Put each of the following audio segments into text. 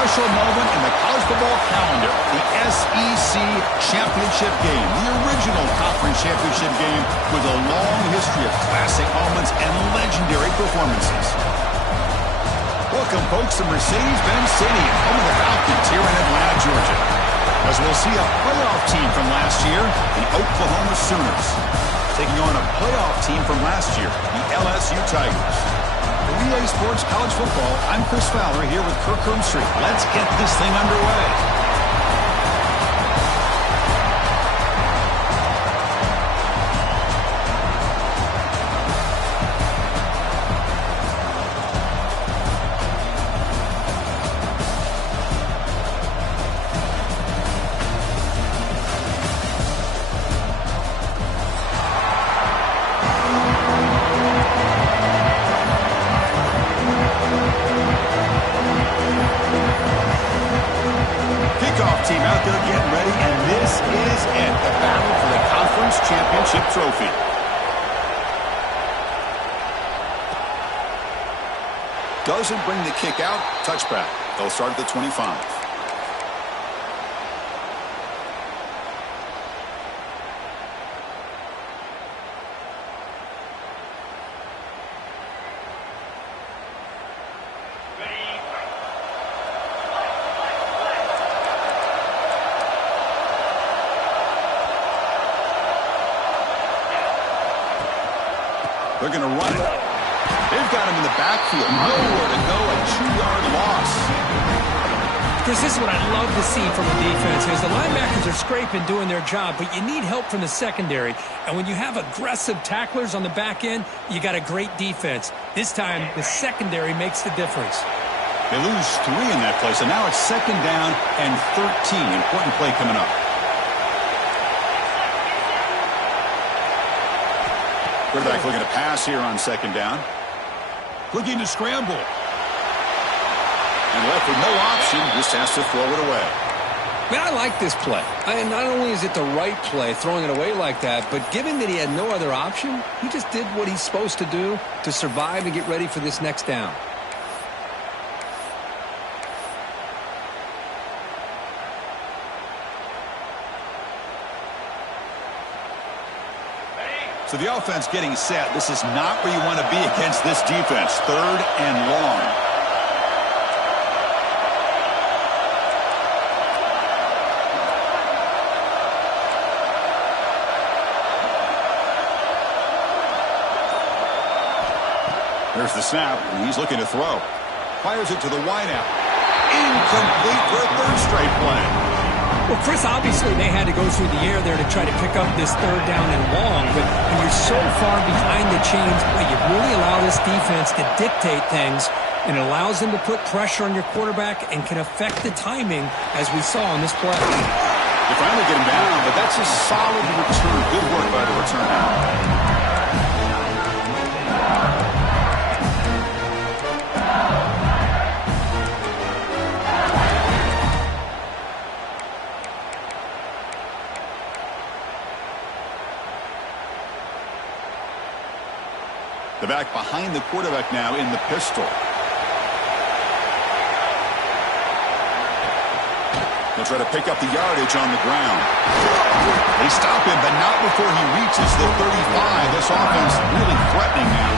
special moment in the college football calendar, the SEC Championship game, the original conference championship game with a long history of classic moments and legendary performances. Welcome, folks, to Mercedes-Benz Stadium, home of the Falcons here in Atlanta, Georgia, as we'll see a playoff team from last year, the Oklahoma Sooners, taking on a playoff team from last year, the LSU Tigers. For EA Sports College Football, I'm Chris Fowler here with Kirk Herbstreit. Let's get this thing underway. Team out there getting ready, and this is it, the battle for the conference championship trophy. Doesn't bring the kick out, touchback. They'll start at the 25. They're going to run it. They've got him in the backfield. Nowhere to go. A 2-yard loss. Chris, this is what I love to see from the defense is the linebackers are scraping, doing their job, but you need help from the secondary. And when you have aggressive tacklers on the back end, you got a great defense. This time, the secondary makes the difference. They lose 3 in that play, so now it's 2nd down and 13. Important play coming up. Quarterback looking to pass here on 2nd down. Looking to scramble. And left with no option, just has to throw it away. Man, I like this play. Not only is it the right play, throwing it away like that, but given that he had no other option, he just did what he's supposed to do to survive and get ready for this next down. So the offense getting set. This is not where you want to be against this defense. 3rd and long. There's the snap, and he's looking to throw. Fires it to the wideout. Incomplete for a 3rd straight play. Well, Chris, obviously they had to go through the air there to try to pick up this 3rd down and long, but when you're so far behind the chains, you really allow this defense to dictate things, and it allows them to put pressure on your quarterback and can affect the timing, as we saw on this play. They finally get him down, but that's a solid return. Good work by the return. The back behind the quarterback now in the pistol. He'll try to pick up the yardage on the ground. They stop him, but not before he reaches the 35. This offense really threatening now.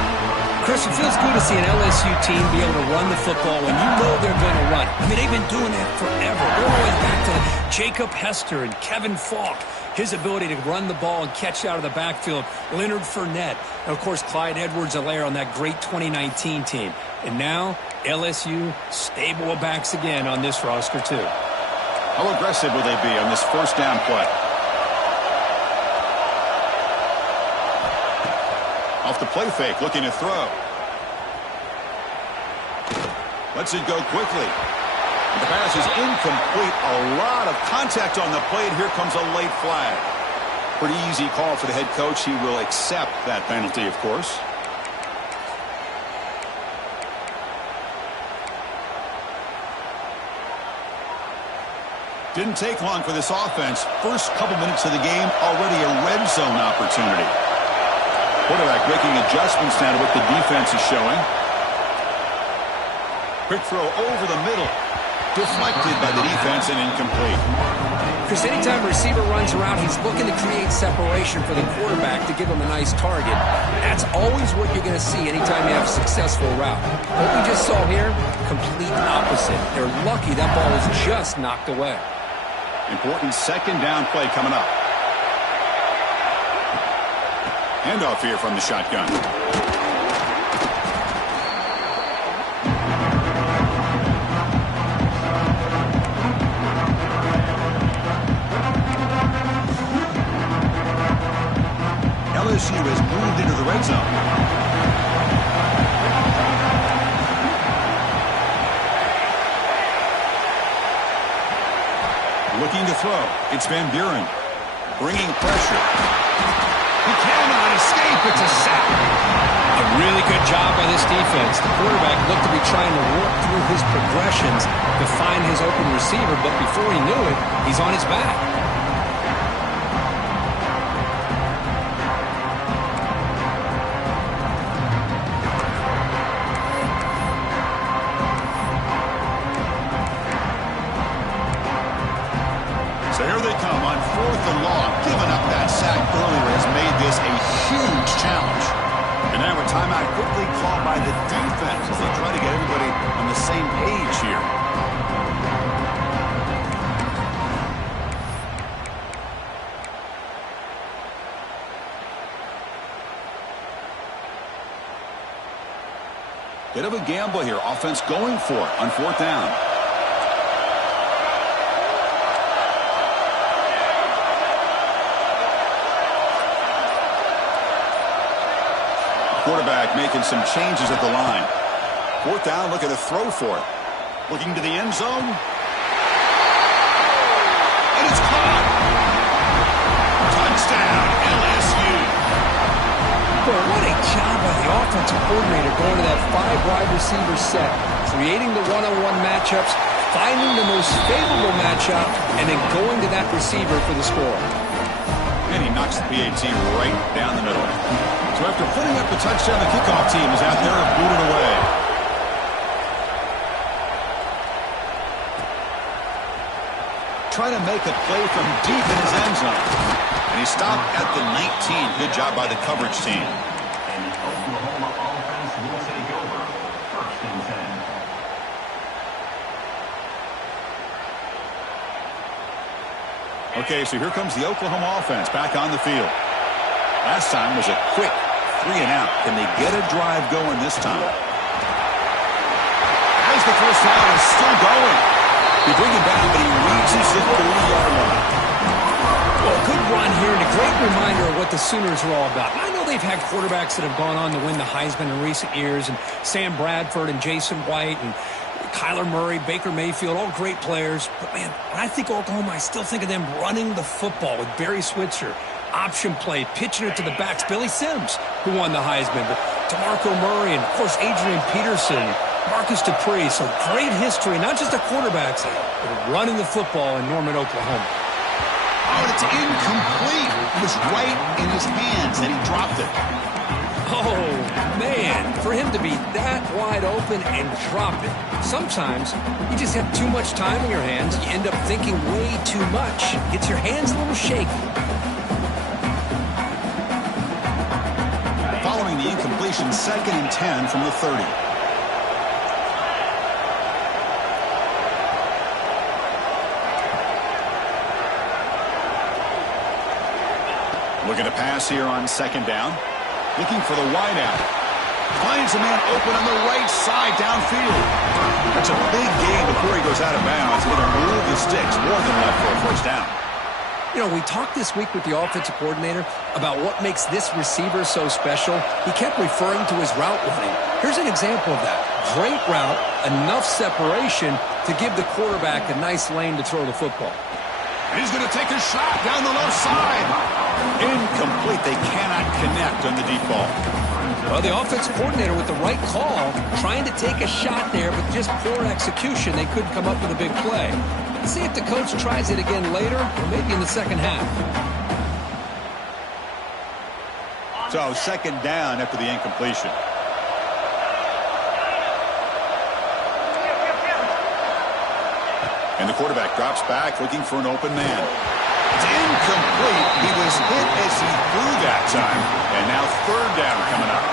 Chris, it feels good to see an LSU team be able to run the football when you know they're going to run. I mean, they've been doing that forever. All the way back to Jacob Hester and Kevin Falk. His ability to run the ball and catch out of the backfield. Leonard Fournette. And, of course, Clyde Edwards-Helaire on that great 2019 team. And now, LSU stable of backs again on this roster, too. How aggressive will they be on this 1st down play? Off the play fake, looking to throw. Lets it go quickly. The pass is incomplete. A lot of contact on the play, and here comes a late flag. Pretty easy call for the head coach. He will accept that penalty, of course. Didn't take long for this offense. First couple minutes of the game, already a red zone opportunity. Quarterback making adjustments now to what the defense is showing. Quick throw over the middle. Deflected by the defense and incomplete. Because anytime a receiver runs around, he's looking to create separation for the quarterback to give him a nice target. That's always what you're going to see anytime you have a successful route. What we just saw here, complete opposite. They're lucky that ball was just knocked away. Important second down play coming up. Handoff here from the shotgun. LSU has moved into the red zone. Looking to throw. It's Van Buren. Bringing pressure. He cannot escape. It's a sack. A really good job by this defense. The quarterback looked to be trying to work through his progressions to find his open receiver, but before he knew it, he's on his back. So here they come on 4th and long. Giving up that sack earlier has made this a huge challenge. And now a timeout quickly called by the defense as they try to get everybody on the same page here. Bit of a gamble here. Offense going for it on 4th down. Quarterback making some changes at the line. 4th down, looking to throw for it. Looking to the end zone. And it's caught. Touchdown, LSU. Boy, what a job by the offensive coordinator going to that 5 wide receiver set, creating the one-on-one matchups, finding the most favorable matchup, and then going to that receiver for the score. And he knocks the PAT right down the middle. So after putting up the touchdown, the kickoff team is out there and booted away. Trying to make a play from deep in his end zone. And he stopped at the 19. Good job by the coverage team. And the Oklahoma offense will take over 1st and 10. Okay, so here comes the Oklahoma offense back on the field. Last time was a quick 3 and out. Can they get a drive going this time? As the first down is still going. They bring him back, but he reaches the 30-yard line. Well, a good run here and a great reminder of what the Sooners are all about. And I know they've had quarterbacks that have gone on to win the Heisman in recent years, and Sam Bradford and Jason White and Kyler Murray, Baker Mayfield, all great players. But, man, when I think Oklahoma, I still think of them running the football with Barry Switzer. Option play, pitching it to the backs. Billy Sims, who won the Heisman. But DeMarco Murray and, of course, Adrian Peterson, Marcus Dupree. So great history, not just the quarterbacks, but running the football in Norman, Oklahoma. Oh, it's incomplete. It was right in his hands, and he dropped it. Oh, man, for him to be that wide open and drop it. Sometimes you just have too much time in your hands. You end up thinking way too much. Gets your hands a little shaky. Following the incompletion, 2nd and 10 from the 30. Looking to pass here on 2nd down. Looking for the wideout. Finds a man open on the right side downfield. That's a big gain before he goes out of bounds. It'll move the sticks more than enough for a first down. You know, we talked this week with the offensive coordinator about what makes this receiver so special. He kept referring to his route running. Here's an example of that. Great route, enough separation to give the quarterback a nice lane to throw the football. And he's going to take a shot down the left side. Incomplete. They cannot connect on the deep ball. Well, the offensive coordinator with the right call, trying to take a shot there, but just poor execution. They couldn't come up with a big play. Let's see if the coach tries it again later, or maybe in the second half. So 2nd down after the incompletion. And the quarterback drops back looking for an open man. It's incomplete. He was hit as he threw that time. And now third down coming up.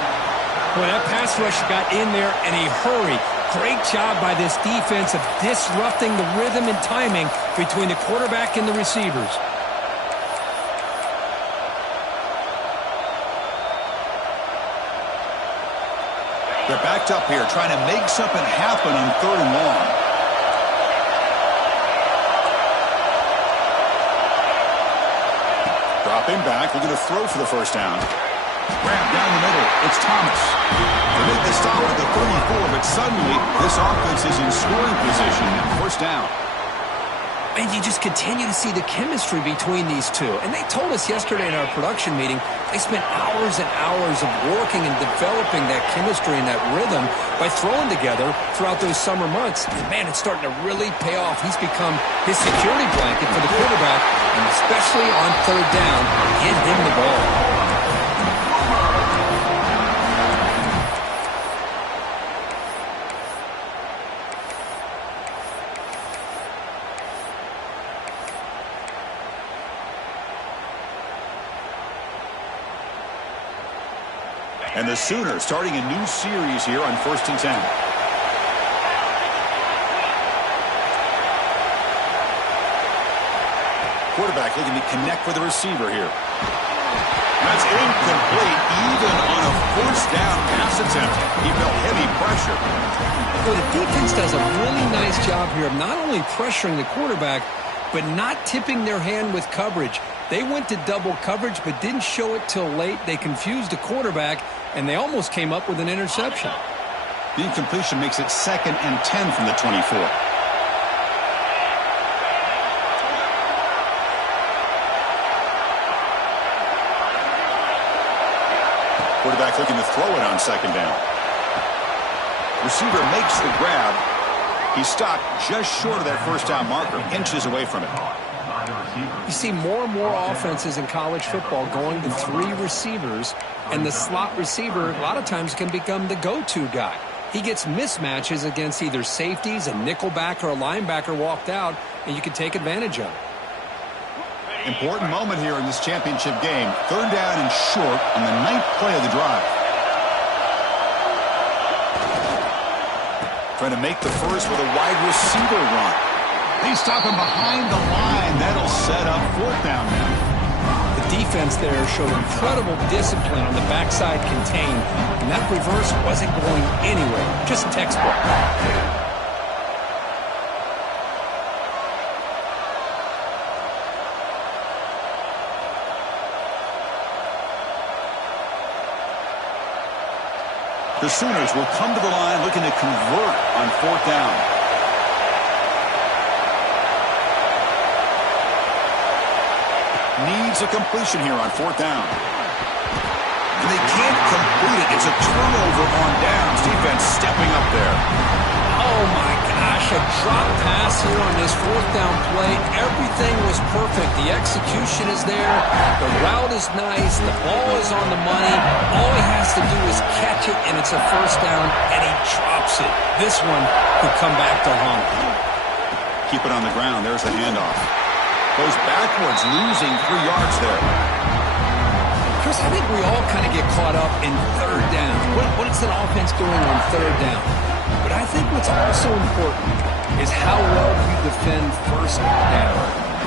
Well, that pass rush got in there in a hurry. Great job by this defense of disrupting the rhythm and timing between the quarterback and the receivers. They're backed up here trying to make something happen on third and long. Dropping back, looking to throw for the first down. Grab down the middle. It's Thomas. They make the stop at the 34, but suddenly this offense is in scoring position at first down. And you just continue to see the chemistry between these two. And they told us yesterday in our production meeting, they spent hours and hours of working and developing that chemistry and that rhythm by throwing together throughout those summer months. And man, it's starting to really pay off. He's become his security blanket for the quarterback, and especially on third down, get him the ball. And the Sooners starting a new series here on 1st and 10. Quarterback looking to connect with the receiver here. That's incomplete, even on a first down pass attempt. He felt heavy pressure. Well, the defense does a really nice job here of not only pressuring the quarterback, but not tipping their hand with coverage. They went to double coverage, but didn't show it till late. They confused the quarterback, and they almost came up with an interception. The incompletion makes it 2nd and 10 from the 24. Quarterback looking to throw it on 2nd down. Receiver makes the grab. He stopped just short of that first down marker, inches away from it. You see more and more offenses in college football going to 3 receivers, and the slot receiver a lot of times can become the go-to guy. He gets mismatches against either safeties, a nickelback, or a linebacker walked out, and you can take advantage of it. Important moment here in this championship game. Third down and short on the 9th play of the drive. Trying to make the first with a wide receiver run. They stop him behind the line. That'll set up 4th down now. The defense there showed incredible discipline on the backside contained, and that reverse wasn't going anywhere. Just textbook. The Sooners will come to the line looking to convert on 4th down. Needs a completion here on 4th down. And they can't complete it. It's a turnover on downs. Defense stepping up there. Oh, my gosh, a drop pass here on this 4th down play. Everything was perfect. The execution is there. The route is nice. The ball is on the money. All he has to do is catch it, and it's a first down, and he drops it. This one could come back to haunt him. Keep it on the ground. There's the handoff. Goes backwards, losing 3 yards there. Chris, I think we all kind of get caught up in third down. What is an offense doing on third down? But I think what's also important is how well you defend first down.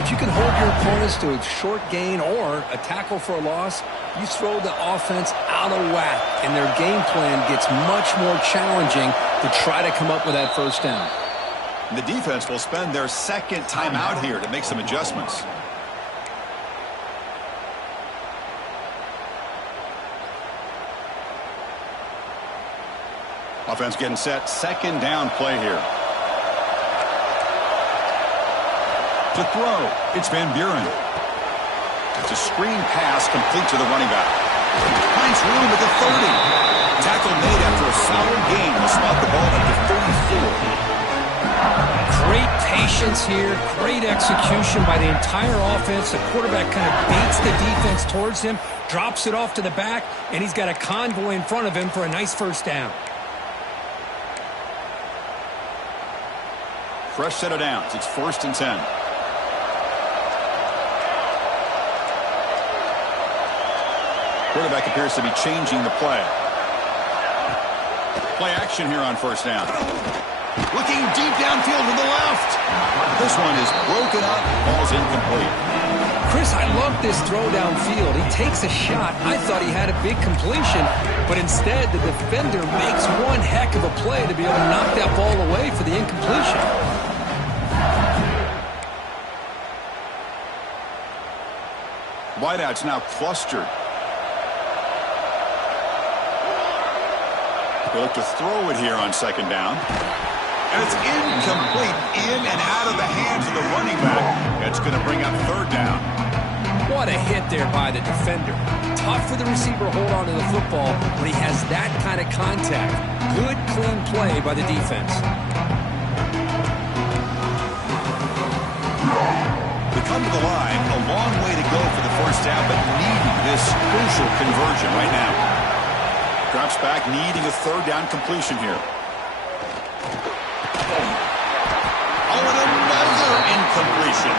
If you can hold your opponents to a short gain or a tackle for a loss, you throw the offense out of whack, and their game plan gets much more challenging to try to come up with that first down. The defense will spend their 2nd timeout here to make some adjustments. Offense getting set. 2nd down play here. To throw, it's Van Buren. It's a screen pass complete to the running back. Finds room at the 30. Tackle made after a solid gain. Will spot the ball at the 34. Great patience here, great execution by the entire offense. The quarterback kind of baits the defense towards him, drops it off to the back, and he's got a convoy in front of him for a nice first down. Fresh set of downs. It's 1st and 10. Quarterback appears to be changing the play. Play action here on 1st down. Looking deep downfield to the left. This one is broken up. Ball's incomplete. Chris, I love this throw downfield. He takes a shot. I thought he had a big completion, but instead the defender makes one heck of a play to be able to knock that ball away for the incompletion. Wideouts now clustered. They look to throw it here on 2nd down. And it's incomplete, in and out of the hands of the running back. It's going to bring up 3rd down. What a hit there by the defender. Tough for the receiver to hold on to the football when he has that kind of contact. Good, clean play by the defense. They come to the line, a long way to go for the 1st down, but needing this crucial conversion right now. Drops back, needing a 3rd down completion here. Oh, and another incompletion.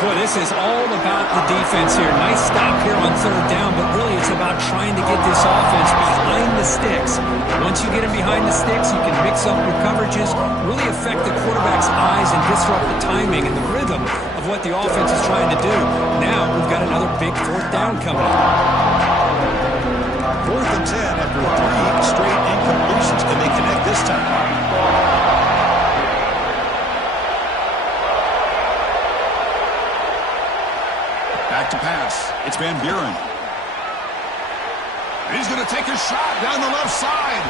Boy, this is all about the defense here. Nice stop here on 3rd down, but really it's about trying to get this offense behind the sticks. Once you get them behind the sticks, you can mix up your coverages, really affect the quarterback's eyes and disrupt the timing and the rhythm of what the offense is trying to do. Now we've got another big 4th down coming up. 4th and 10 after 3 straight incompletions. Can they connect this time? Back to pass. It's Van Buren. He's going to take a shot down the left side.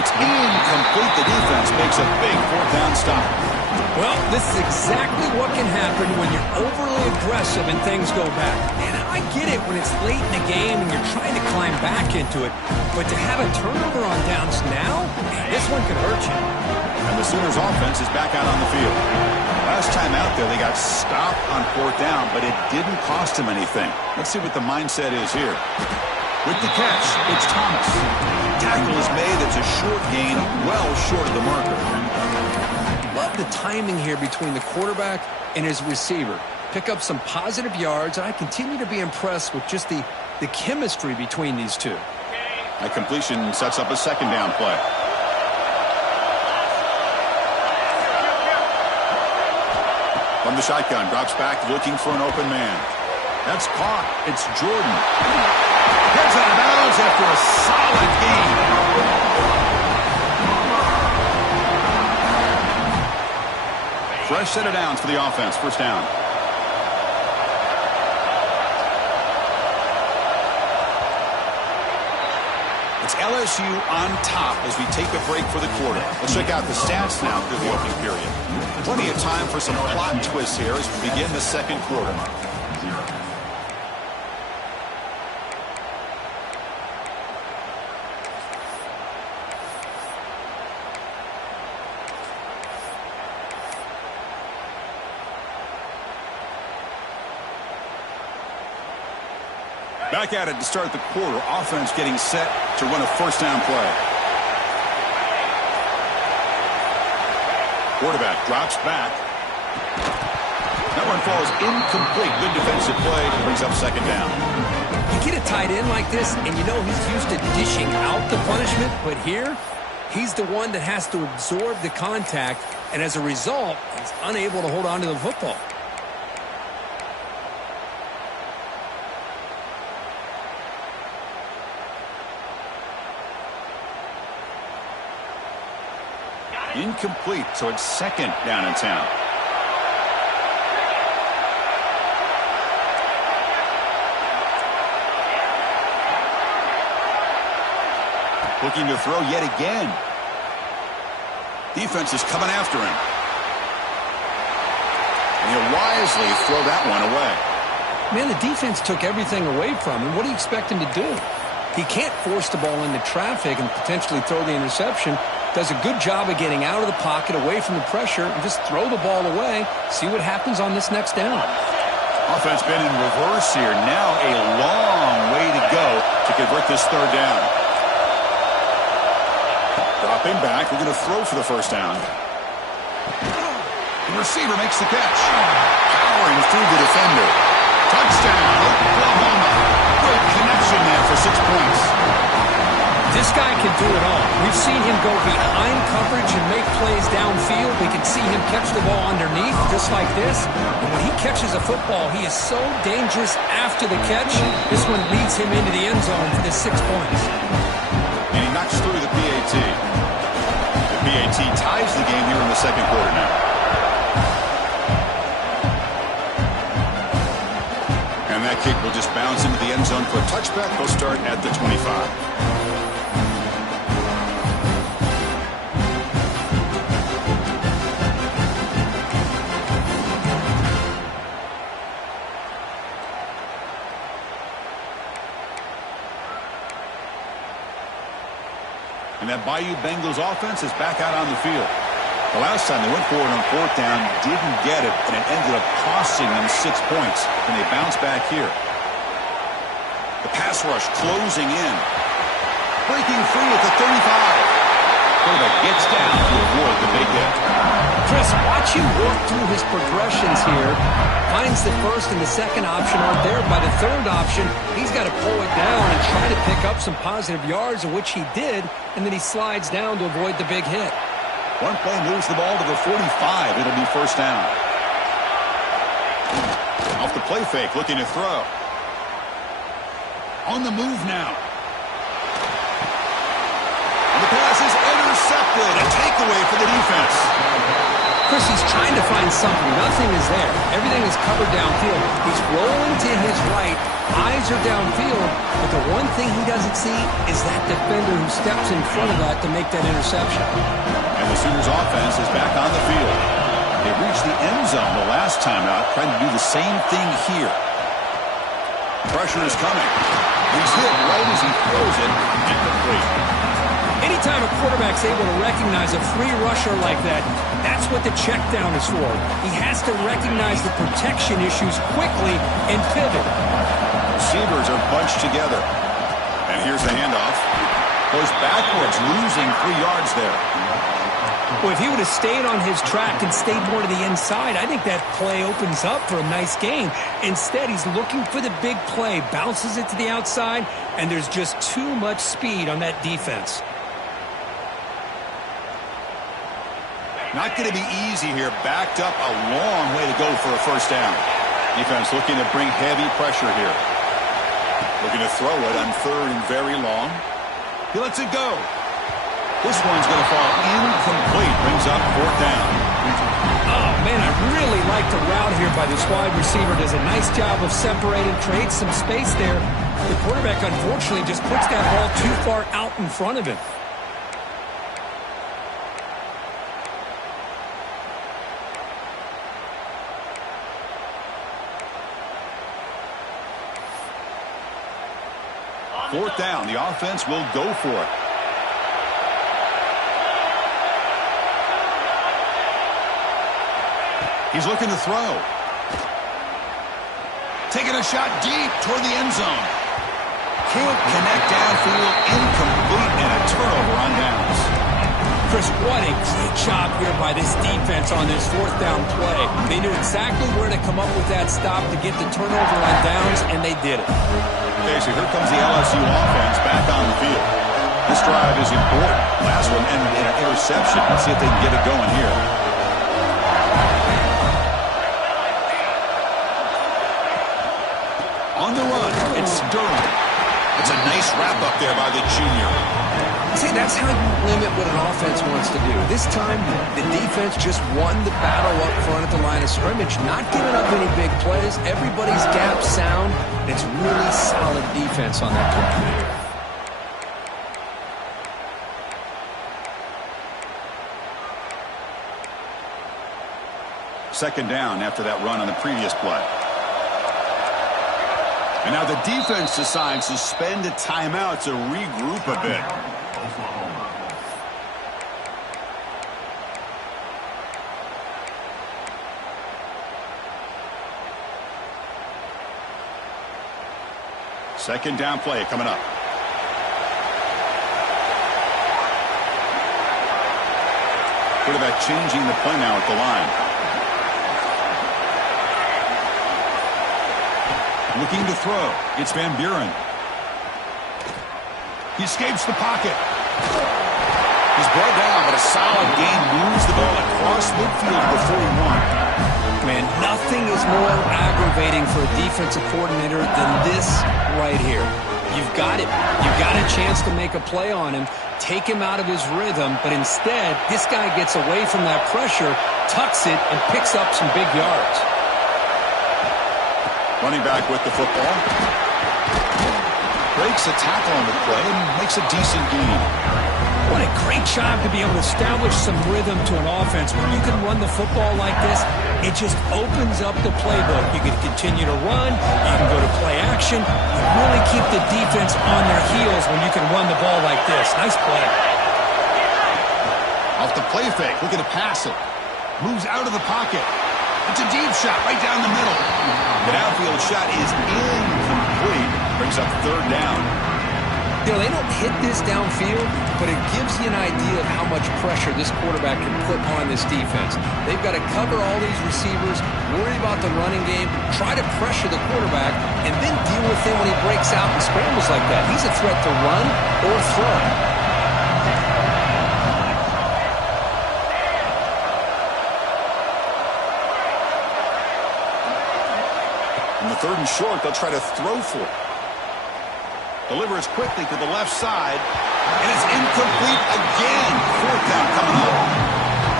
It's incomplete. The defense makes a big 4th down stop. Well, this is exactly what can happen when you're overly aggressive and things go bad. And I get it when it's late in the game and you're trying to climb back into it. But to have a turnover on downs now, man, this one could hurt you. And the Sooners offense is back out on the field. Last time out there, they got stopped on 4th down, but it didn't cost them anything. Let's see what the mindset is here. With the catch, it's Thomas. Tackle is made. It's a short gain, well short of the marker. Love the timing here between the quarterback and his receiver. Pick up some positive yards, and I continue to be impressed with just the chemistry between these two. That completion sets up a 2nd down play. From the shotgun, drops back, looking for an open man. That's caught. It's Jordan. Heads out of bounds after a solid gain. Fresh set of downs for the offense. 1st down. It's LSU on top as we take a break for the quarter. Let's check out the stats now through the opening period. Plenty of time for some plot twists here as we begin the 2nd quarter. Back at it to start the quarter. Offense getting set to run a 1st down play. Quarterback drops back. That one falls incomplete. Good defensive play. Brings up 2nd down. You get a tight end like this, and you know he's used to dishing out the punishment, but here, he's the one that has to absorb the contact, and as a result, he's unable to hold on to the football. Incomplete, so it's 2nd down and 10. Looking to throw yet again. Defense is coming after him. And he'll wisely throw that one away. Man, the defense took everything away from him. What do you expect him to do? He can't force the ball into traffic and potentially throw the interception. Does a good job of getting out of the pocket, away from the pressure, and just throw the ball away. See what happens on this next down. Offense been in reverse here. Now a long way to go to convert this 3rd down. Dropping back. We're going to throw for the 1st down. The receiver makes the catch. Powering through the defender. Touchdown, Oklahoma. Great connection there for 6 points. This guy can do it all. We've seen him go behind coverage and make plays downfield. We can see him catch the ball underneath, just like this. And when he catches a football, he is so dangerous after the catch. This one leads him into the end zone for the 6 points. And he knocks through the PAT. The PAT ties the game here in the second quarter now. And that kick will just bounce into the end zone for a touchback. They'll start at the 25. And that Bayou Bengals offense is back out on the field. The last time they went for it on fourth down, didn't get it, and it ended up costing them 6 points. And they bounce back here. The pass rush closing in. Breaking free at the 35. Quarterback gets down to avoid the big hit. Chris, watch him work through his progressions here. Finds the first and the second option aren't there. By the third option, he's got to pull it down and try to pick up some positive yards, of which he did, and then he slides down to avoid the big hit. One play moves the ball to the 45. It'll be first down. Off the play fake, looking to throw. On the move now. And the pass is intercepted. A takeaway for the defense. Chris, he's trying to find something. Nothing is there. Everything is covered downfield. He's rolling to his right. Eyes are downfield. But the one thing he doesn't see is that defender who steps in front of that to make that interception. And the Sooners offense is back on the field. They reached the end zone the last time out, trying to do the same thing here. Pressure is coming. He's hit right as he throws it. Incomplete. Anytime a quarterback's able to recognize a free rusher like that, that's what the check down is for. He has to recognize the protection issues quickly and pivot. Receivers are bunched together. And here's the handoff. Goes backwards, losing 3 yards there. Well, if he would have stayed on his track and stayed more to the inside, I think that play opens up for a nice gain. Instead, he's looking for the big play, bounces it to the outside, and there's just too much speed on that defense. Not going to be easy here. Backed up a long way to go for a first down. Defense looking to bring heavy pressure here. Looking to throw it on third and very long. He lets it go. This one's going to fall incomplete. Brings up fourth down. Oh, man, I really like the route here by this wide receiver. Does a nice job of separating, creates some space there. The quarterback, unfortunately, just puts that ball too far out in front of him. Fourth down. The offense will go for it. He's looking to throw. Taking a shot deep toward the end zone. Can't connect downfield. Incomplete and a turnover on downs. Chris, what a great job here by this defense on this fourth down play. They knew exactly where to come up with that stop to get the turnover on downs, and they did it. Okay, so here comes the LSU offense back on the field. This drive is important. Last one ended in an interception. Let's see if they can get it going here. On the run, it's Durham. It's a nice wrap-up there by the junior. See, that's how you limit what an offense wants to do. This time, the defense just won the battle up front at the line of scrimmage, not giving up any big plays. Everybody's gap sound. It's really solid defense on that play. Second down after that run on the previous play. And now the defense decides to spend a timeout to regroup a bit. Second down play coming up. Quarterback changing the play now at the line. Looking to throw. It's Van Buren. He escapes the pocket. He's brought down, but a solid gain moves the ball across midfield before he won. Man, nothing is more aggravating for a defensive coordinator than this right here. You've got him. You've got a chance to make a play on him, take him out of his rhythm, but instead, this guy gets away from that pressure, tucks it, and picks up some big yards. Running back with the football. Breaks a tackle on the play and makes a decent gain. What a great job to be able to establish some rhythm to an offense. When you can run the football like this, it just opens up the playbook. You can continue to run. You can go to play action. You really keep the defense on their heels when you can run the ball like this. Nice play. Off the play fake, looking to pass it. Moves out of the pocket. It's a deep shot right down the middle. The downfield shot is incomplete. Brings up third down. You know, they don't hit this downfield, but it gives you an idea of how much pressure this quarterback can put on this defense. They've got to cover all these receivers, worry about the running game, try to pressure the quarterback, and then deal with him when he breaks out and scrambles like that. He's a threat to run or throw. In the third and short, they'll try to throw for it. Delivers quickly to the left side, and it's incomplete again. Fourth down coming up.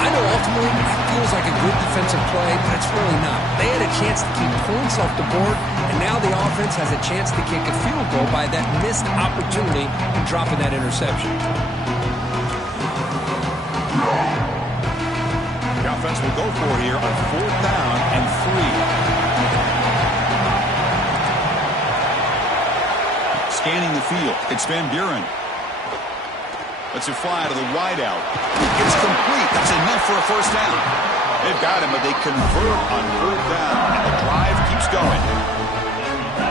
I know ultimately that feels like a good defensive play, but it's really not. They had a chance to keep points off the board, and now the offense has a chance to kick a field goal by that missed opportunity and dropping that interception. The offense will go for it here on fourth down and 3. Scanning the field. It's Van Buren. Lets it fly to the wideout. It's complete. That's enough for a first down. They've got him, but they convert on fourth down, and the drive keeps going.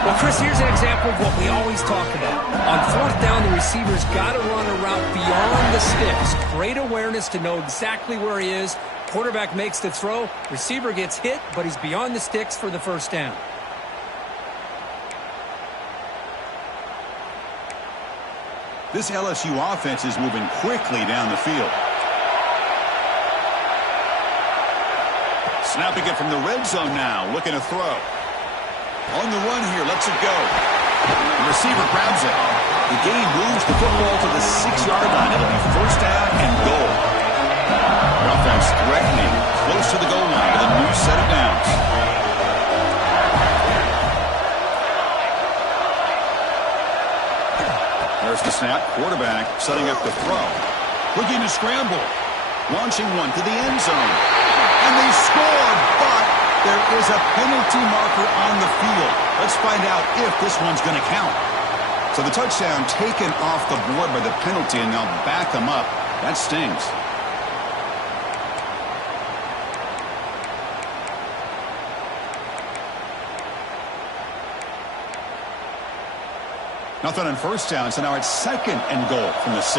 Well, Chris, here's an example of what we always talk about. On fourth down, the receiver's got to run a route beyond the sticks. Great awareness to know exactly where he is. Quarterback makes the throw. Receiver gets hit, but he's beyond the sticks for the first down. This LSU offense is moving quickly down the field. Snapping it from the red zone now, looking to throw. On the run here, lets it go. The receiver grabs it. The game moves the football to the 6-yard line. It'll be first down and goal. The offense threatening, close to the goal line with a new set of downs. There's the snap. Quarterback setting up the throw. Looking to scramble. Launching one to the end zone. And they score, but there is a penalty marker on the field. Let's find out if this one's going to count. So the touchdown taken off the board by the penalty, and they'll back them up. That stings. Nothing on first down, so now it's second and goal from the 6.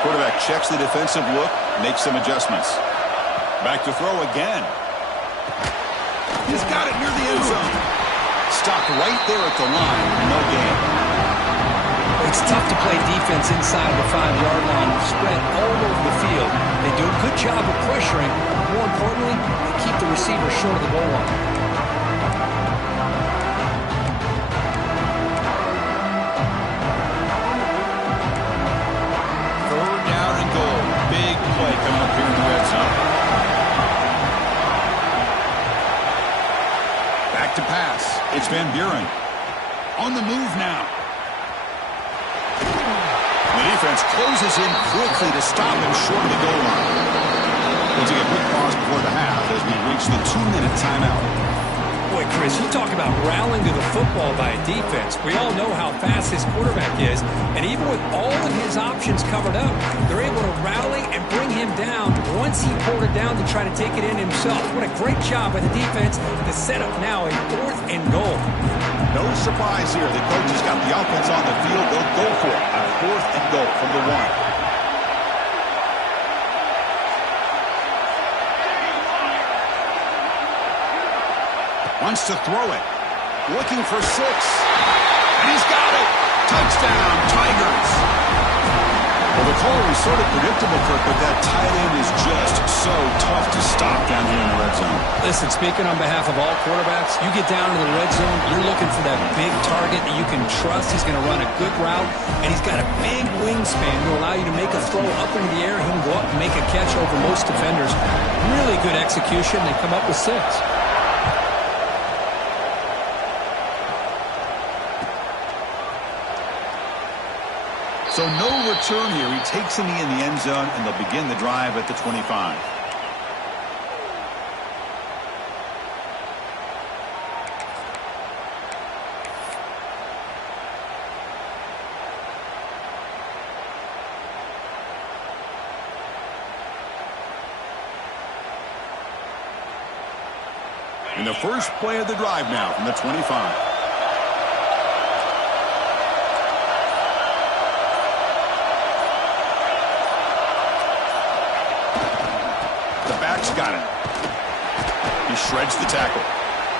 Quarterback checks the defensive look, makes some adjustments. Back to throw again. He's got it near the end zone. Stopped right there at the line. No gain. It's tough to play defense inside the 5-yard line, spread all over the field. They do a good job of pressuring. More importantly, they keep the receiver short of the goal line. Coming up here in the red zone. Back to pass. It's Van Buren. On the move now. The defense closes in quickly to stop him short of the goal line. We'll take a quick pause before the half as we reach the 2-minute timeout. Boy, Chris, you talk about rallying to the football by a defense. We all know how fast his quarterback is, and even with all of his options covered up, they're able to rally and bring him down once he pulled it down to try to take it in himself. What a great job by the defense to set up now a 4th and goal. No surprise here. The coach has got the offense on the field. They'll go for it on 4th and goal from the 1. Wants to throw it. Looking for 6. And he's got it. Touchdown, Tigers. Well, the call was sort of predictable, Kirk, but that tight end is just so tough to stop down here in the red zone. Listen, speaking on behalf of all quarterbacks, you get down to the red zone, you're looking for that big target that you can trust. He's going to run a good route, and he's got a big wingspan to allow you to make a throw up into the air. He can go up and make a catch over most defenders. Really good execution. They come up with 6. So no return here. He takes a knee in the end zone, and they'll begin the drive at the 25. In the first play of the drive now from the 25. Got it. He shreds the tackle.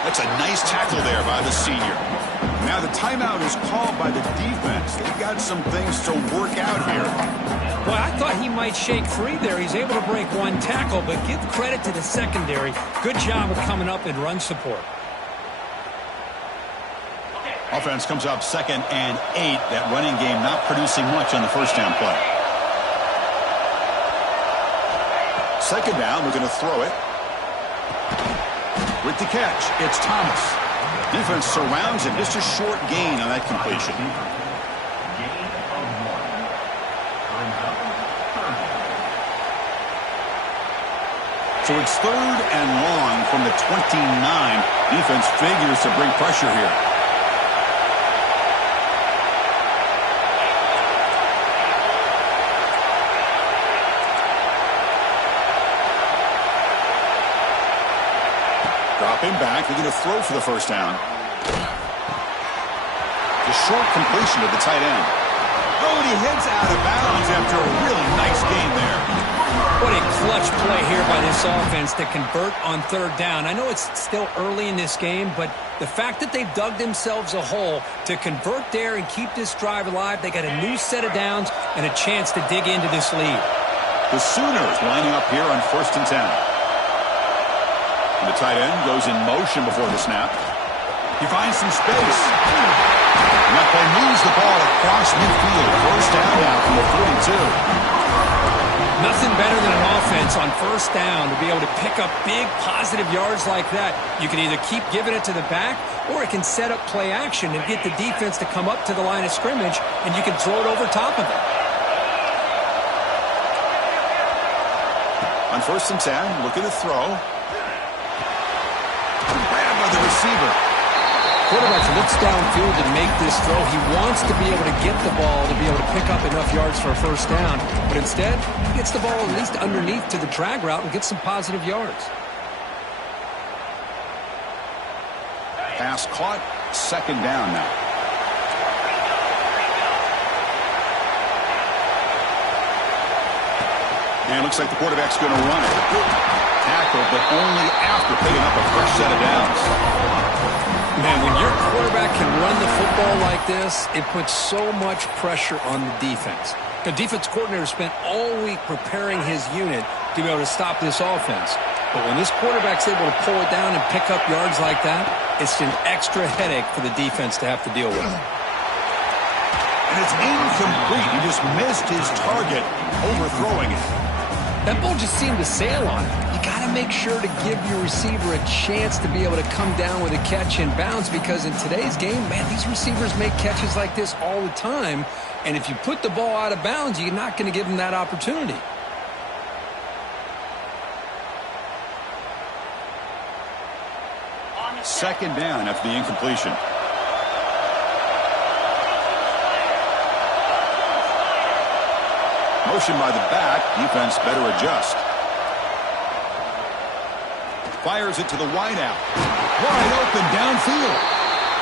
That's a nice tackle there by the senior. Now the timeout is called by the defense. They've got some things to work out here. Boy, I thought he might shake free there. He's able to break 1 tackle, but give credit to the secondary. Good job of coming up in run support. Offense comes up 2nd and 8. That running game not producing much on the first down play. 2nd down, we're going to throw it. With the catch, it's Thomas. Defense surrounds him. Just a short gain on that completion. Gain of 1. Turns up 30. So it's 3rd and long from the 29. Defense figures to bring pressure here. Drop him back. They're going to throw for the first down. The short completion to the tight end. Oh, and he heads out of bounds after a really nice game there. What a clutch play here by this offense to convert on 3rd down. I know it's still early in this game, but the fact that they've dug themselves a hole to convert there and keep this drive alive, they got a new set of downs and a chance to dig into this lead. The Sooners lining up here on 1st and 10. The tight end goes in motion before the snap. He finds some space. And that play moves the ball across midfield. First down now from the 42. Nothing better than an offense on 1st down to be able to pick up big positive yards like that. You can either keep giving it to the back, or it can set up play action and get the defense to come up to the line of scrimmage, and you can throw it over top of it. On 1st and 10, look at the throw. Grab by the receiver. Quarterback looks downfield to make this throw. He wants to be able to get the ball to be able to pick up enough yards for a 1st down, but instead he gets the ball at least underneath to the drag route and gets some positive yards. Pass caught. 2nd down now. And it looks like the quarterback's going to run it. Tackle, but only after picking up a fresh set of downs. Man, when your quarterback can run the football like this, it puts so much pressure on the defense. The defense coordinator spent all week preparing his unit to be able to stop this offense. But when this quarterback's able to pull it down and pick up yards like that, it's an extra headache for the defense to have to deal with. And it's incomplete. He just missed his target, overthrowing it. That ball just seemed to sail on it. You got to make sure to give your receiver a chance to be able to come down with a catch and bounce, because in today's game, man, these receivers make catches like this all the time. And if you put the ball out of bounds, you're not going to give them that opportunity. Second down after the incompletion. Motion by the back. Defense better adjust. Fires it to the wideout. Wide open downfield.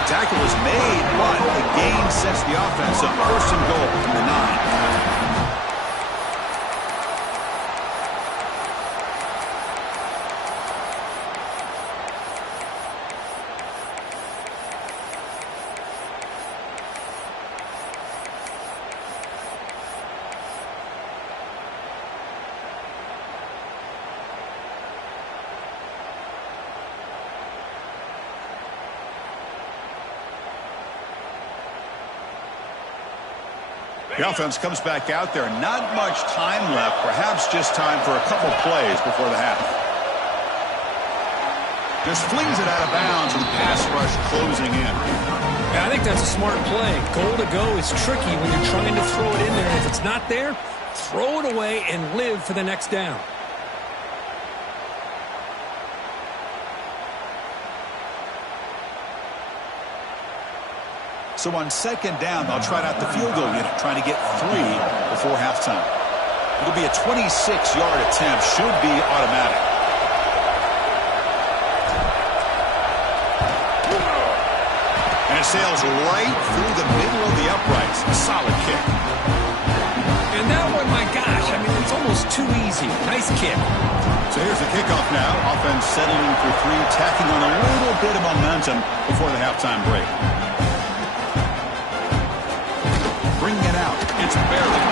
Tackle is made, but the gain sets the offense up. First and goal from the 9. The offense comes back out there. Not much time left. Perhaps just time for a couple plays before the half. Just flings it out of bounds with pass rush closing in. Yeah, I think that's a smart play. Goal to go is tricky when you're trying to throw it in there. If it's not there, throw it away and live for the next down. So on second down, they'll try out the field goal unit, trying to get 3 before halftime. It'll be a 26-yard attempt. Should be automatic. And it sails right through the middle of the uprights. A solid kick. And that one, my gosh, I mean, it's almost too easy. Nice kick. So here's the kickoff now. Offense settling for 3, tacking on a little bit of momentum before the halftime break. Bringing it out. It's barely.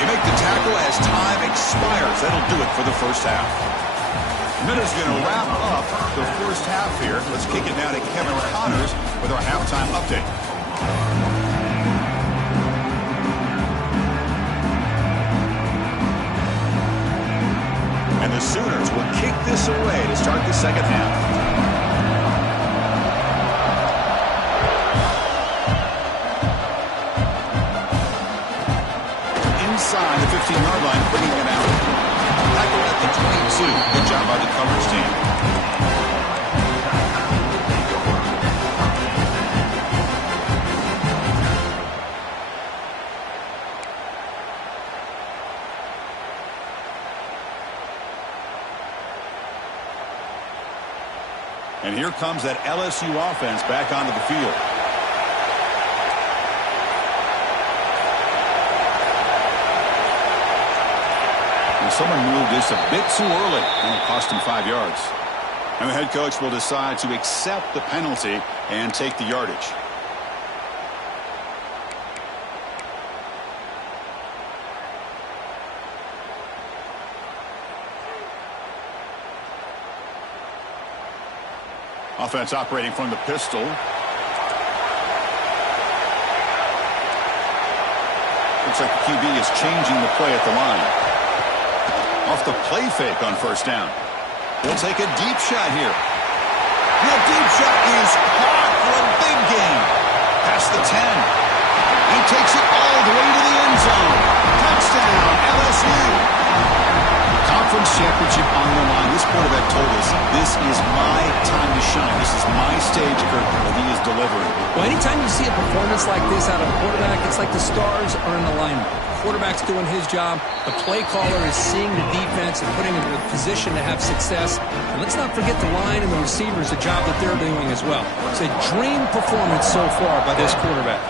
They make the tackle as time expires. That'll do it for the first half. Minuta's going to wrap up the first half here. Let's kick it now to Kevin Connors with our halftime update. And the Sooners will kick this away to start the second half. Inside the 15-yard line, bringing it out. Tackle at the 22. Good job by the coverage team. And here comes that LSU offense back onto the field. Someone moved this a bit too early, and it cost him 5 yards. And the head coach will decide to accept the penalty and take the yardage. Offense operating from the pistol. Looks like the QB is changing the play at the line. Off the play fake on first down. They'll take a deep shot here. The deep shot is caught for a big gain. Past the 10. He takes it all the way to the end zone. Touchdown, LSU. Conference championship on the line. This quarterback told us, this is my time to shine. This is my stage, Kirk, and he is delivering. Well, anytime you see a performance like this out of a quarterback, it's like the stars are in alignment. Quarterback's doing his job. The play caller is seeing the defense and putting him in a position to have success. And let's not forget the line and the receivers, the job that they're doing as well. It's a dream performance so far by this quarterback.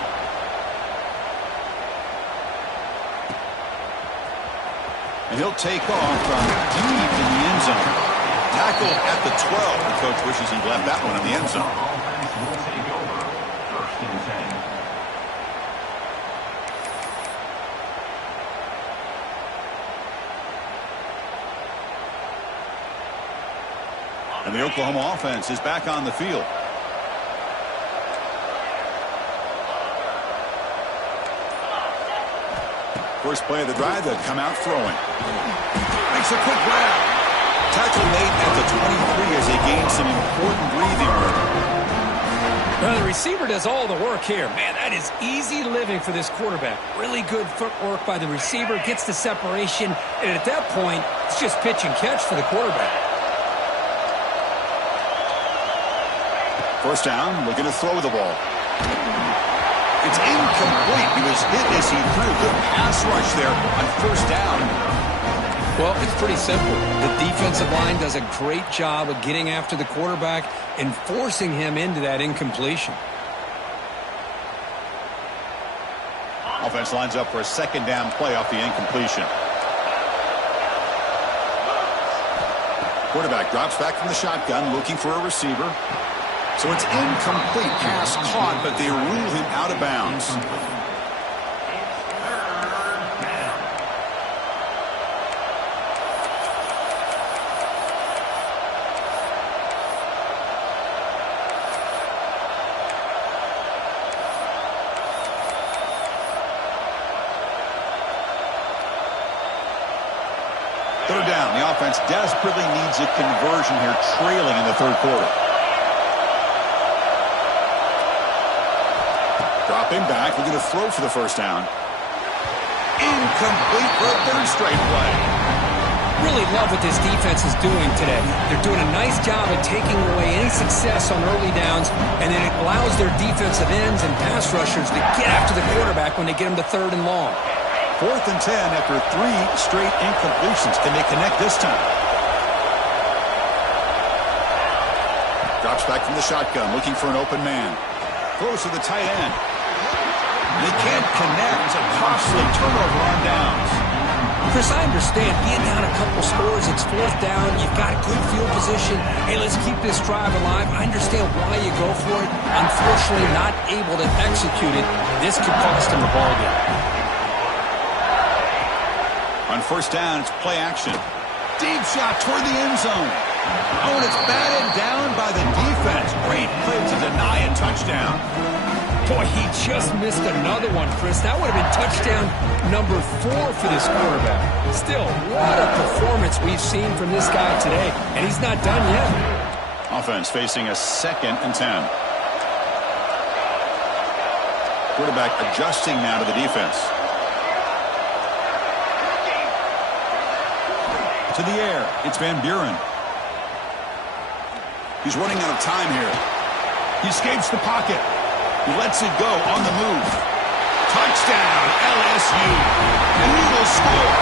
And he'll take off from deep in the end zone. Tackle at the 12. The coach wishes he'd left that one in the end zone. Offense will take over. First and 10. And the Oklahoma offense is back on the field. First play of the drive, they'll come out throwing. Makes a quick grab. Tackle made at the 23 as they gain some important breathing room. Well, the receiver does all the work here. Man, that is easy living for this quarterback. Really good footwork by the receiver, gets the separation, and at that point, it's just pitch and catch for the quarterback. First down, looking to throw the ball. It's incomplete. He was hit as he threw. Good pass rush there on first down. Well, it's pretty simple. The defensive line does a great job of getting after the quarterback and forcing him into that incompletion. offense lines up for a second down play off the incompletion. Quarterback drops back from the shotgun, looking for a receiver. So it's incomplete, pass caught, but they rule him out of bounds. Third down. The offense desperately needs a conversion here, trailing in the third quarter. Dropping back, looking to throw for the first down. Incomplete for a third straight play. Really love what this defense is doing today. They're doing a nice job of taking away any success on early downs, and then it allows their defensive ends and pass rushers to get after the quarterback when they get them to 3rd and long. 4th and 10 after 3 straight incompletions. Can they connect this time? Drops back from the shotgun, looking for an open man. Throws to the tight end. They can't connect. It's a costly turnover on downs. Chris, I understand being down a couple scores, it's 4th down, you've got good field position. Hey, let's keep this drive alive. I understand why you go for it. Unfortunately, not able to execute it. This could cost him the ball game. On first down, it's play action. Deep shot toward the end zone. Oh, and it's batted down by the defense. Great play to deny a touchdown. Boy, he just missed another one, Chris. That would have been touchdown number 4 for this quarterback. Still, what a performance we've seen from this guy today, and he's not done yet. Offense facing a 2nd and 10. Quarterback adjusting now to the defense. To the air, it's Van Buren. He's running out of time here. He escapes the pocket. He lets it go on the move. Touchdown, LSU. And he will score.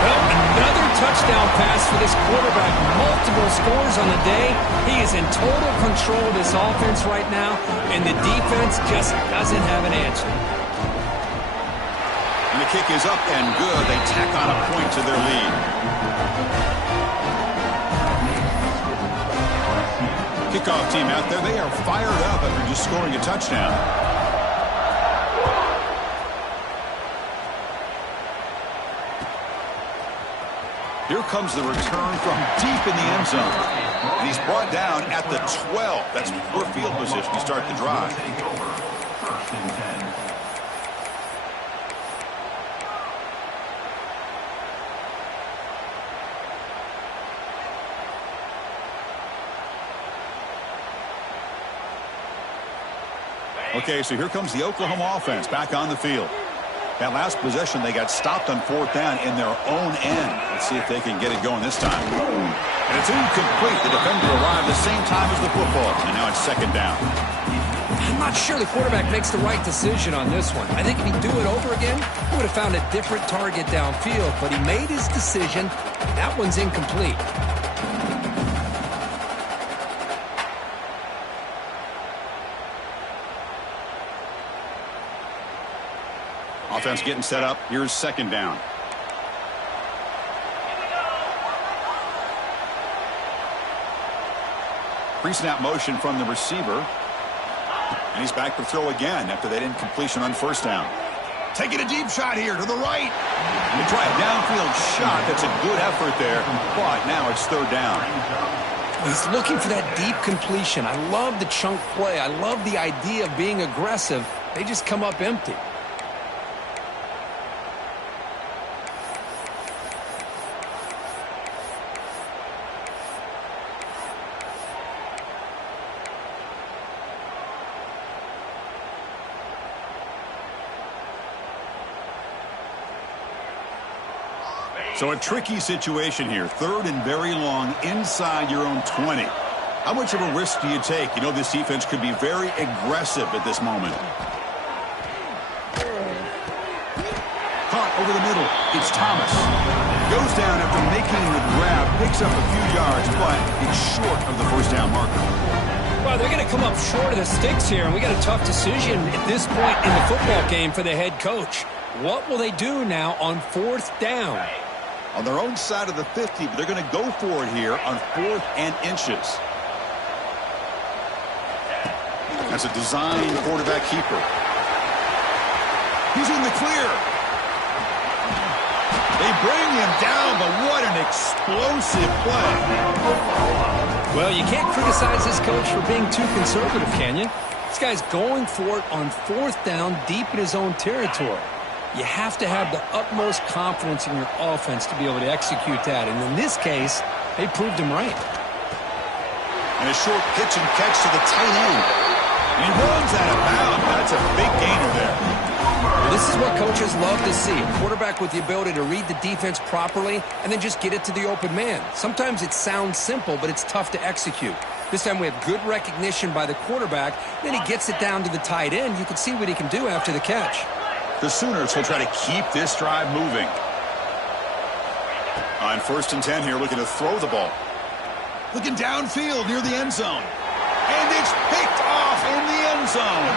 Well, another touchdown pass for this quarterback. Multiple scores on the day. He is in total control of this offense right now, and the defense just doesn't have an answer. And the kick is up and good. They tack on a point to their lead. Kickoff team out there, they are fired up after just scoring a touchdown. Here comes the return from deep in the end zone. And he's brought down at the 12. That's poor field position to start the drive. First and 10. Okay, so here comes the Oklahoma offense back on the field. That last possession, they got stopped on 4th down in their own end. Let's see if they can get it going this time. And it's incomplete. The defender arrived the same time as the football, and now it's 2nd down. I'm not sure the quarterback makes the right decision on this one. I think if he'd do it over again, he would have found a different target downfield, but he made his decision. That one's incomplete. Offense getting set up. Here's 2nd down. Pre-snap motion from the receiver. And he's back to throw again after that incompletion on 1st down. Taking a deep shot here to the right. They try a downfield shot. That's a good effort there. But now it's 3rd down. He's looking for that deep completion. I love the chunk play. I love the idea of being aggressive. They just come up empty. So a tricky situation here. 3rd and very long inside your own 20. How much of a risk do you take? You know this defense could be very aggressive at this moment. Caught over the middle. It's Thomas. Goes down after making the grab. Picks up a few yards, but it's short of the 1st down marker. Well, they're going to come up short of the sticks here, and we got a tough decision at this point in the football game for the head coach. What will they do now on 4th down? On their own side of the 50, but they're going to go for it here on 4th and inches. That's a design quarterback keeper. He's in the clear. They bring him down, but what an explosive play. Well, you can't criticize this coach for being too conservative, can you? This guy's going for it on 4th down deep in his own territory. You have to have the utmost confidence in your offense to be able to execute that. And in this case, they proved him right. And a short pitch and catch to the tight end. And he runs out of bounds. That's a big gainer there. This is what coaches love to see. A quarterback with the ability to read the defense properly and then just get it to the open man. Sometimes it sounds simple, but it's tough to execute. This time we have good recognition by the quarterback. Then he gets it down to the tight end. You can see what he can do after the catch. The Sooners will try to keep this drive moving. On 1st and 10 here, looking to throw the ball. Looking downfield near the end zone. And it's picked off in the end zone.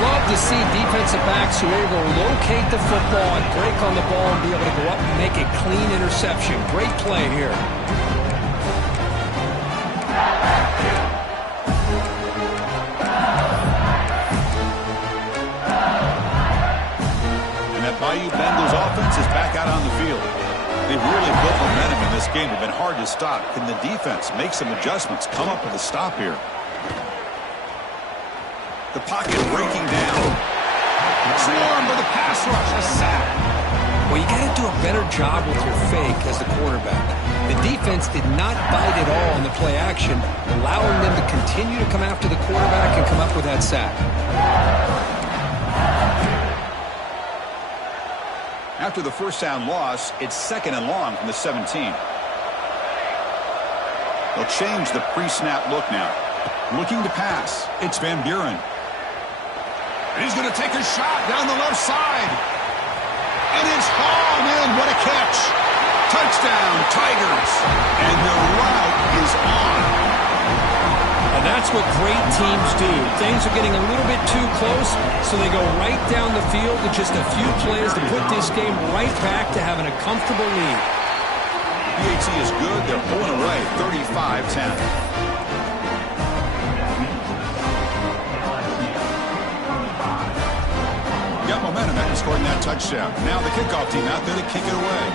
Love to see defensive backs who are able to locate the football and break on the ball and be able to go up and make a clean interception. Great play here. Bayou Bengals offense is back out on the field. They've really built momentum in this game. They've been hard to stop. Can the defense make some adjustments, come up with a stop here? The pocket breaking down. Swarmed by the pass rush. A sack. Well, you got to do a better job with your fake as the quarterback. The defense did not bite at all on the play action, allowing them to continue to come after the quarterback and come up with that sack. After the 1st down loss, it's 2nd and long from the 17. They'll change the pre-snap look now. Looking to pass. It's Van Buren. And he's going to take a shot down the left side. And it's hauled in. What a catch. Touchdown, Tigers. And the route is on. And that's what great teams do. Things are getting a little bit too close, so they go right down the field with just a few plays to put this game right back to having a comfortable lead. BAT is good. They're pulling away 35-10. Got momentum after scoring that touchdown. Now the kickoff team out there to kick it away.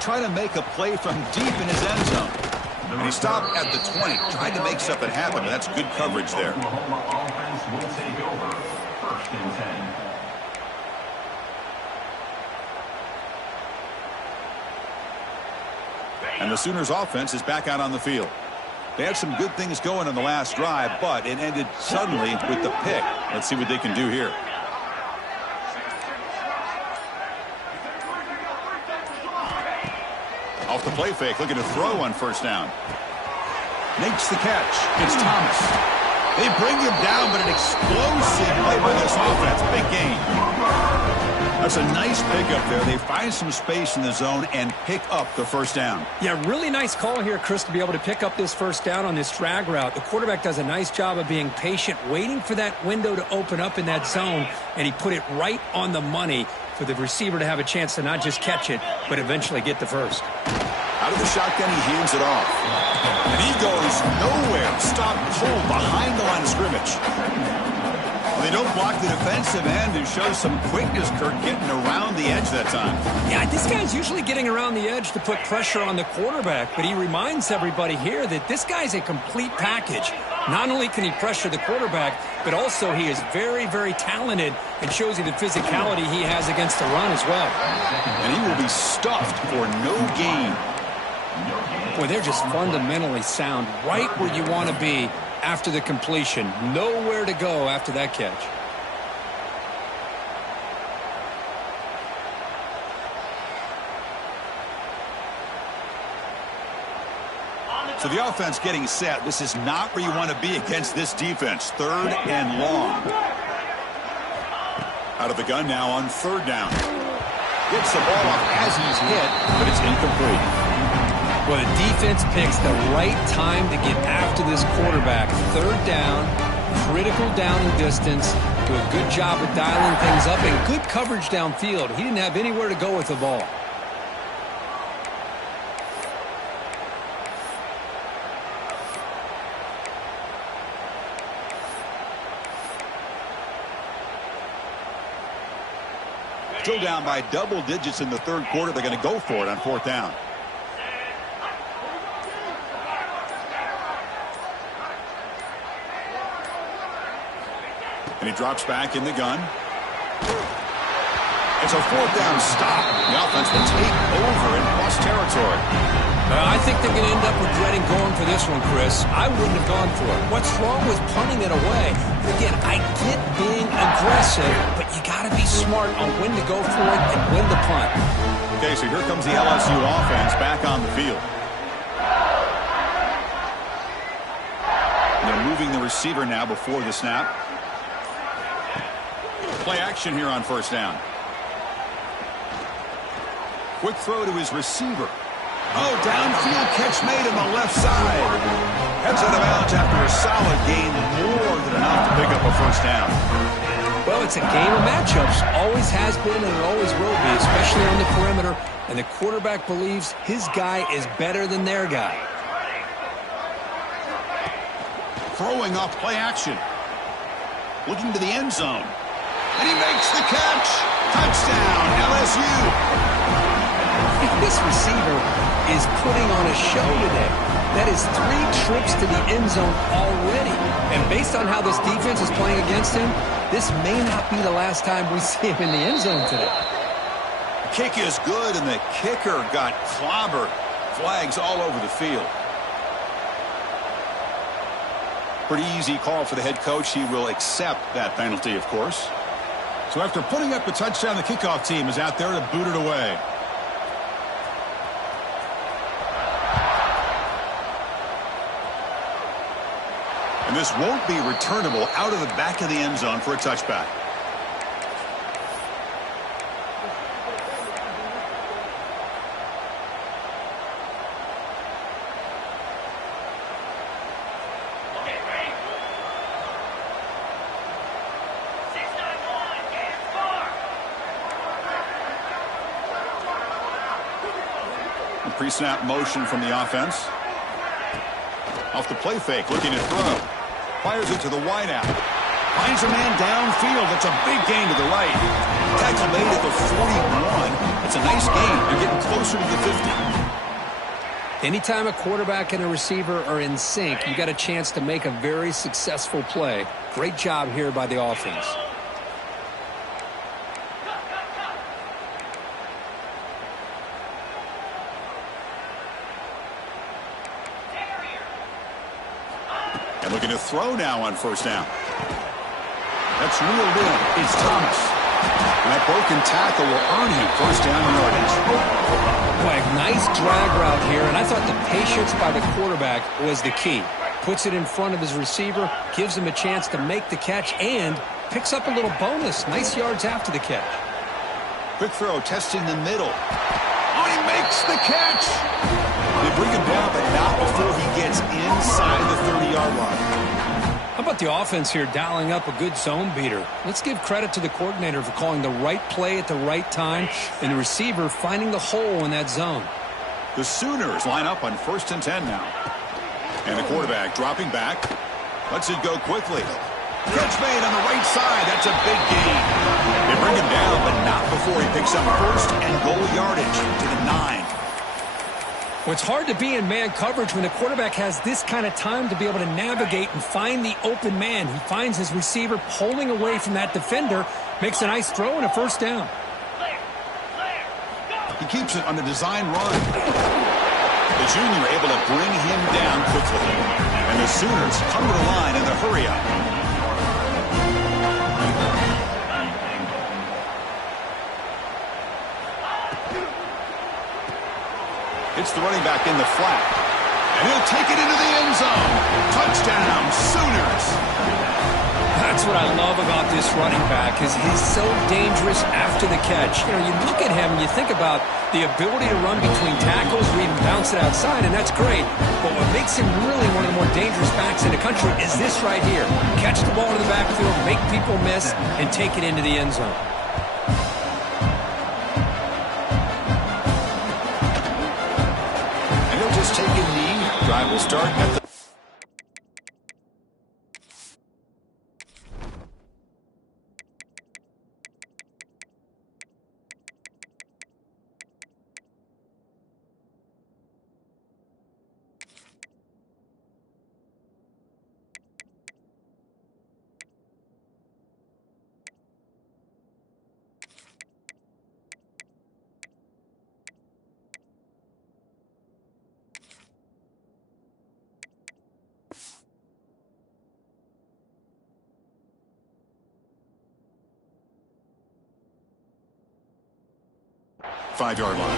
Trying to make a play from deep in his end zone. And he stopped at the 20, trying to make something happen, but that's good coverage there. Oklahoma offense will take over. 1st and 10. And the Sooners offense is back out on the field. They had some good things going on the last drive, but it ended suddenly with the pick. Let's see what they can do here. Off the play fake, looking to throw on 1st down. Makes the catch. It's Thomas. They bring him down, but an explosive play by this offense. Big gain. That's a nice pickup there. They find some space in the zone and pick up the 1st down. Yeah, really nice call here, Chris, to be able to pick up this 1st down on this drag route. The quarterback does a nice job of being patient, waiting for that window to open up in that zone, and he put it right on the money for the receiver to have a chance to not just catch it, but eventually get the 1st. Out of the shotgun, he hands it off. And he goes nowhere. Stop cold behind the line of scrimmage. They don't block the defensive end and show some quickness, Kirk, getting around the edge that time. Yeah, this guy's usually getting around the edge to put pressure on the quarterback, but he reminds everybody here that this guy's a complete package. Not only can he pressure the quarterback, but also he is very, very talented and shows you the physicality he has against the run as well. And he will be stuffed for no gain. Boy, they're just fundamentally sound, right where you want to be after the completion. Nowhere to go after that catch. So the offense getting set. This is not where you want to be against this defense. 3rd and long. Out of the gun now on third down. Gets the ball off as he's hit, but it's incomplete. Well, the defense picks the right time to get after this quarterback. Third down, critical down and distance. Do a good job of dialing things up and good coverage downfield. He didn't have anywhere to go with the ball. Still down by double digits in the third quarter. They're going to go for it on fourth down. And he drops back in the gun. It's a fourth down stop. The offense will take over in plus territory. I think they're going to end up regretting going for this one, Chris. I wouldn't have gone for it. What's wrong with punting it away? Again, I get being aggressive, but you got to be smart on when to go for it and when to punt. Okay, so here comes the LSU offense back on the field. They're moving the receiver now before the snap. Play action here on first down. Quick throw to his receiver. Oh, downfield catch made on the left side. Heads out of bounds after a solid gain, more than enough to pick up a first down. Well, it's a game of matchups. Always has been and it always will be, especially on the perimeter. And the quarterback believes his guy is better than their guy. Throwing off play action. Looking to the end zone. And he makes the catch. Touchdown, LSU. This receiver is putting on a show today. That is 3 trips to the end zone already. And based on how this defense is playing against him, this may not be the last time we see him in the end zone today. The kick is good, and the kicker got clobbered. Flags all over the field. Pretty easy call for the head coach. He will accept that penalty, of course. So after putting up a touchdown, the kickoff team is out there to boot it away. And this won't be returnable out of the back of the end zone for a touchback. Pre-snap motion from the offense. Off the play fake, looking to throw. Fires it to the wideout. Finds a man downfield. That's a big gain to the right. Tackle made at the 41. It's a nice gain. They're getting closer to the 50. Anytime a quarterback and a receiver are in sync, you got a chance to make a very successful play. Great job here by the offense. And looking to throw now on first down. That's reeled in. It's Thomas. And that broken tackle will earn him first down yardage. Boy, nice drag route here, and I thought the patience by the quarterback was the key. Puts it in front of his receiver, gives him a chance to make the catch, and picks up a little bonus. Nice yards after the catch. Quick throw, testing the middle. Oh, he makes the catch. They bring him down, but not before he gets inside the 30-yard line. How about the offense here dialing up a good zone beater? Let's give credit to the coordinator for calling the right play at the right time and the receiver finding the hole in that zone. The Sooners line up on 1st and 10 now. And the quarterback dropping back. Lets it go quickly. Catch made on the right side. That's a big gain. They bring him down, but not before he picks up first and goal yardage to the 9. Well, it's hard to be in man coverage when the quarterback has this kind of time to be able to navigate and find the open man. He finds his receiver pulling away from that defender, makes a nice throw and a first down. He keeps it on the design run. The junior able to bring him down quickly. And the Sooners come to the line in the hurry-up. It's the running back in the flat. And he'll take it into the end zone. Touchdown, Sooners. That's what I love about this running back is he's so dangerous after the catch. You know, you look at him and you think about the ability to run between tackles or even bounce it outside, and that's great. But what makes him really one of the more dangerous backs in the country is this right here. Catch the ball in the backfield, make people miss, and take it into the end zone. And he'll just take a knee. Drive will start at the... Five-yard line.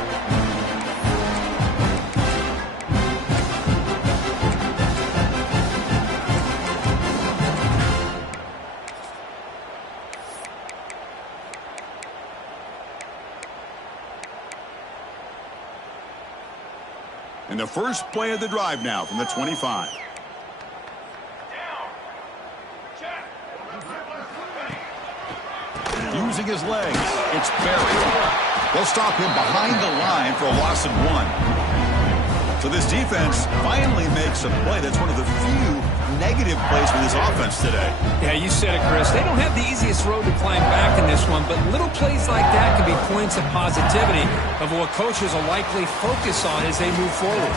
And the first play of the drive now from the 25. Using his legs, it's Berry. They'll stop him behind the line for a loss of 1. So this defense finally makes a play that's one of the few negative plays for this offense today. Yeah, you said it, Chris. They don't have the easiest road to climb back in this one, but little plays like that can be points of positivity of what coaches will likely focus on as they move forward.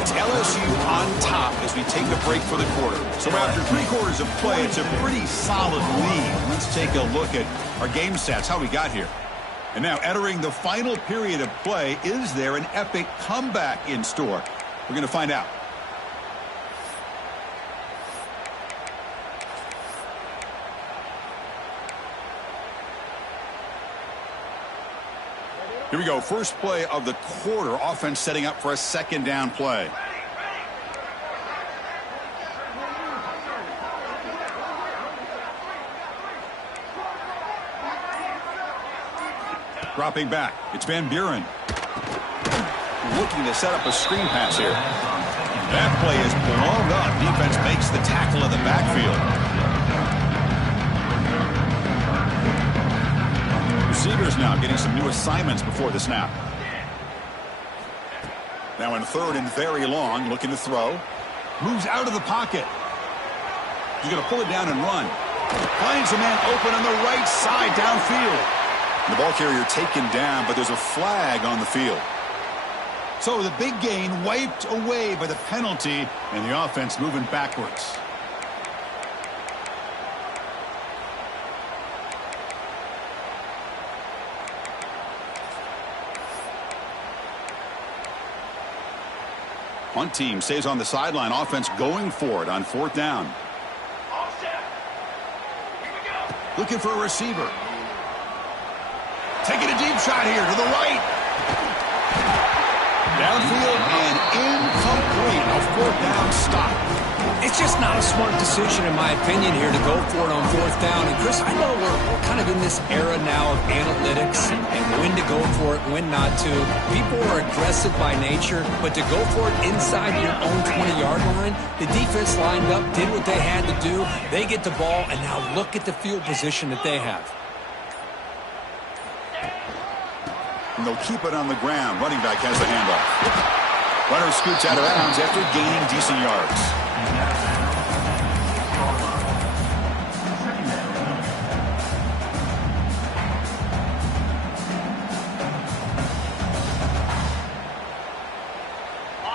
It's LSU on top as we take a break for the quarter. So after 3 quarters of play, it's a pretty solid lead. Let's take a look at our game stats, how we got here. And now entering the final period of play, is there an epic comeback in store? We're going to find out. Here we go. First play of the quarter. Offense setting up for a second down play. Dropping back. It's Van Buren. Looking to set up a screen pass here. That play is blown up. Defense makes the tackle in the backfield. Receivers now getting some new assignments before the snap. Now in third and very long, looking to throw. Moves out of the pocket. He's going to pull it down and run. Finds a man open on the right side downfield. The ball carrier taken down, but there's a flag on the field. So the big gain wiped away by the penalty, and the offense moving backwards. Punt team stays on the sideline. Offense going for it on 4th down. Looking for a receiver. Taking a deep shot here to the right. Downfield and incomplete. A 4th down stop. It's just not a smart decision, in my opinion, here to go for it on 4th down. And, Chris, I know we're kind of in this era now of analytics and when to go for it, when not to. People are aggressive by nature, but to go for it inside your own 20-yard line, the defense lined up, did what they had to do. They get the ball, and now look at the field position that they have. And they'll keep it on the ground. Running back has the handoff. Runner scoots out of bounds after gaining decent yards.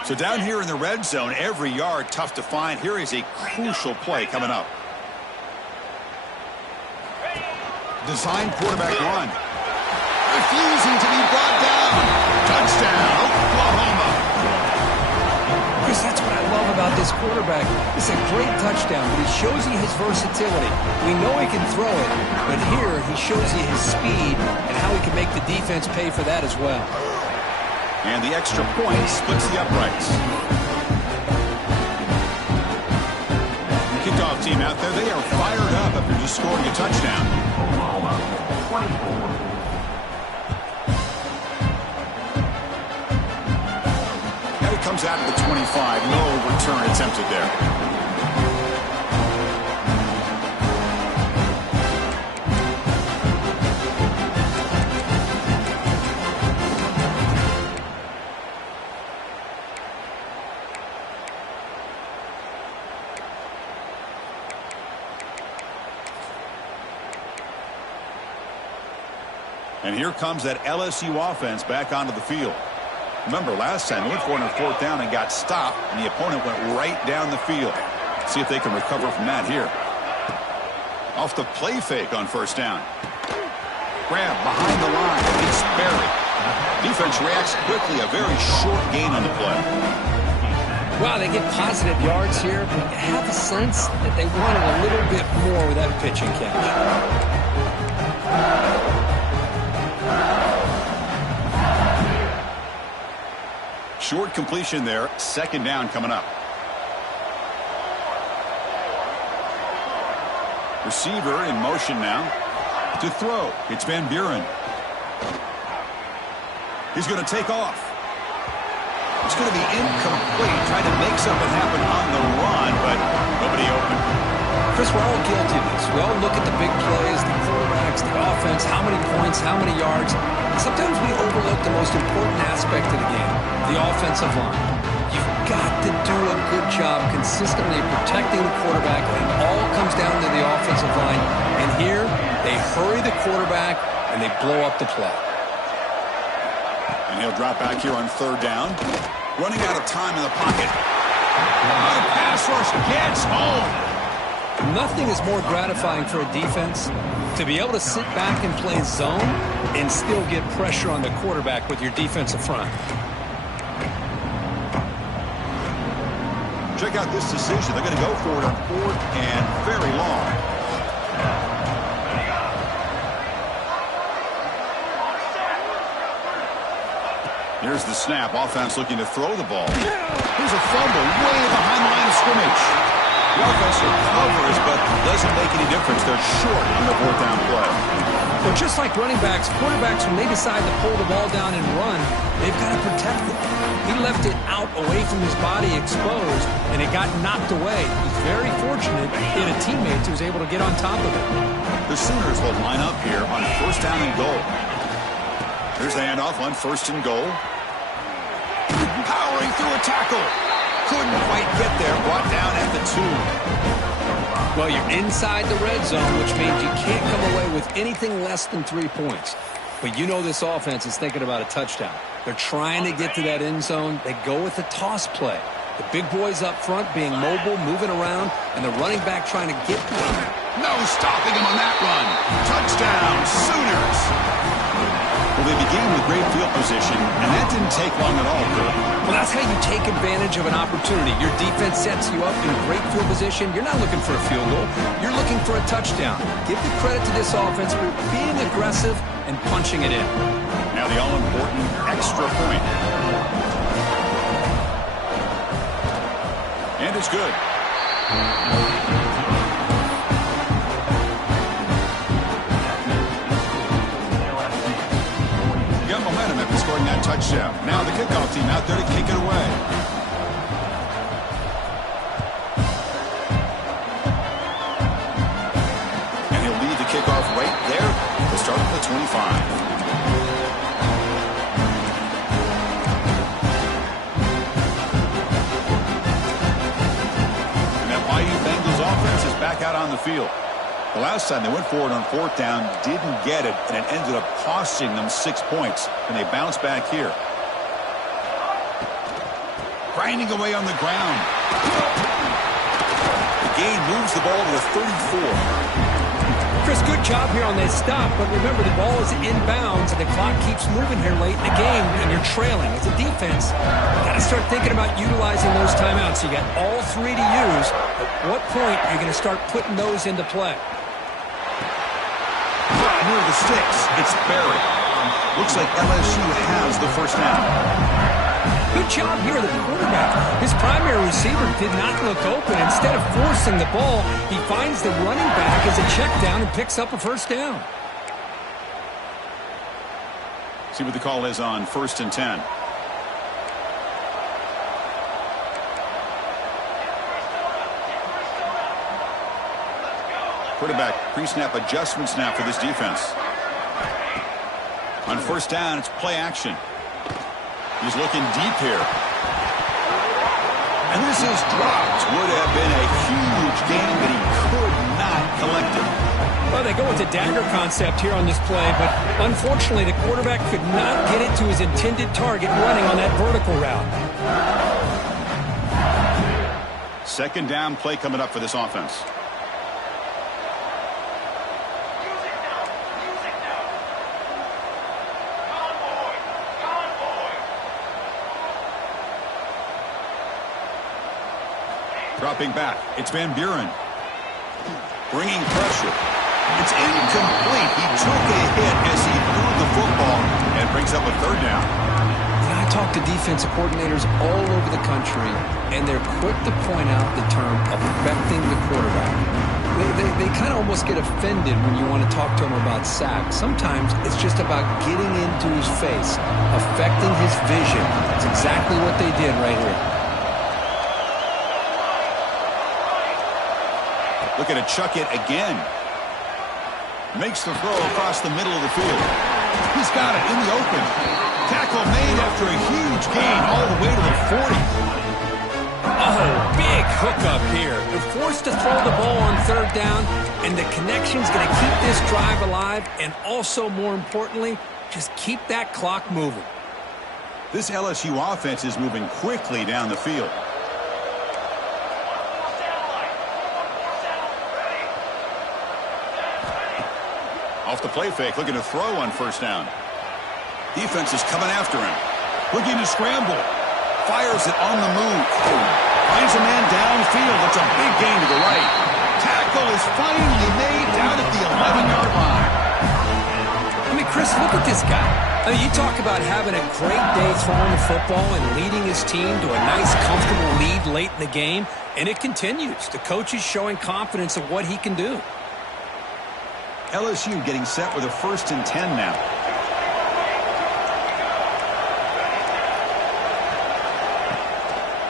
So down here in the red zone, every yard tough to find. Here is a crucial play coming up. Design quarterback run. Refusing to be brought down. Touchdown, Oklahoma. Chris, that's what I love about this quarterback. It's a great touchdown, but he shows you his versatility. We know he can throw it, but here he shows you his speed and how he can make the defense pay for that as well. And the extra point splits the uprights. Kicked off team out there, they are fired up after just scoring a touchdown. Oklahoma, 24. Now it comes out to the 25. No return attempted there. And here comes that LSU offense back onto the field. Remember, last time they went for it on 4th down and got stopped, and the opponent went right down the field. See if they can recover from that here. Off the play fake on 1st down. Grab behind the line. It's buried. Defense reacts quickly. A very short gain on the play. Wow, they get positive yards here, but you have a sense that they wanted a little bit more with that pitch and catch. Short completion there. 2nd down coming up. Receiver in motion now. To throw. It's Van Buren. He's going to take off. It's going to be incomplete. Trying to make something happen on the run, but nobody open. Chris, we're all guilty of this. We all look at the big plays, the quarterbacks, the offense, how many points, how many yards. Sometimes we overlook the most important aspect of the game, the offensive line. You've got to do a good job consistently protecting the quarterback. It all comes down to the offensive line. And here, they hurry the quarterback, and they blow up the play. And he'll drop back here on 3rd down. Running out of time in the pocket. The pass rush gets home. Nothing is more gratifying for a defense to be able to sit back and play zone and still get pressure on the quarterback with your defensive front. Check out this decision. They're going to go for it on 4th and very long. Here's the snap. Offense looking to throw the ball. Here's a fumble way behind the line of scrimmage. The offense recovers, but doesn't make any difference. They're short on the 4th down play. Well, just like running backs, quarterbacks, when they decide to pull the ball down and run, they've got to protect it. He left it out away from his body exposed, and it got knocked away. He's very fortunate in a teammate who was able to get on top of it. The Sooners will line up here on 1st down and goal. Here's the handoff on 1st and goal. Powering through a tackle. Couldn't quite get there. Brought down at the 2. Well, you're inside the red zone, which means you can't come away with anything less than 3 points. But you know this offense is thinking about a touchdown. They're trying to get to that end zone. They go with the toss play. The big boys up front being mobile, moving around, and the running back trying to get them. No stopping him on that run. Touchdown, Sooners. Well, they began with great field position, and that didn't take long at all, Kurt. Well, that's how you take advantage of an opportunity. Your defense sets you up in great field position. You're not looking for a field goal. You're looking for a touchdown. Give the credit to this offense for being aggressive and punching it in. Now the all-important extra point. And it's good. Got momentum after scoring that touchdown. Now the kickoff team out there to kick it away. And he'll lead the kickoff right there to start at the 25. Back out on the field. The last time they went forward on 4th down, didn't get it, and it ended up costing them 6 points. And they bounce back here. Grinding away on the ground. The gain moves the ball to the 34. Chris, good job here on that stop, but remember the ball is inbounds and the clock keeps moving here late in the game and you're trailing. As a defense, you got to start thinking about utilizing those timeouts. You got all 3 to use. At what point are you going to start putting those into play? Near the sticks, it's buried. Looks like LSU has the 1st down. Good job here, the quarterback. His primary receiver did not look open. Instead of forcing the ball, he finds the running back as a check down and picks up a first down. See what the call is on 1st and 10. Quarterback pre-snap adjustment snap for this defense. On 1st down, it's play action. He's looking deep here. And this is dropped. Would have been a huge gain, but he could not collect it. Well, they go with the dagger concept here on this play, but unfortunately the quarterback could not get it to his intended target running on that vertical route. 2nd down play coming up for this offense. Dropping back. It's Van Buren. Bringing pressure. It's incomplete. He took a hit as he threw the football and brings up a 3rd down. I talk to defensive coordinators all over the country, and they're quick to point out the term affecting the quarterback. They kind of almost get offended when you want to talk to them about sacks. Sometimes it's just about getting into his face, affecting his vision. That's exactly what they did right here. Looking to chuck it again. Makes the throw across the middle of the field. He's got it in the open. Tackle made after a huge gain all the way to the 40. Oh, big hookup here. They're forced to throw the ball on 3rd down, and the connection's going to keep this drive alive, and also, more importantly, just keep that clock moving. This LSU offense is moving quickly down the field. Off the play fake, looking to throw on 1st down. Defense is coming after him. Looking to scramble. Fires it on the move. Finds a man downfield. That's a big gain to the right. Tackle is finally made down at the 11-yard line. I mean, Chris, look at this guy. I mean, you talk about having a great day throwing the football and leading his team to a nice, comfortable lead late in the game, and it continues. The coach is showing confidence of what he can do. LSU getting set with a 1st and 10 now.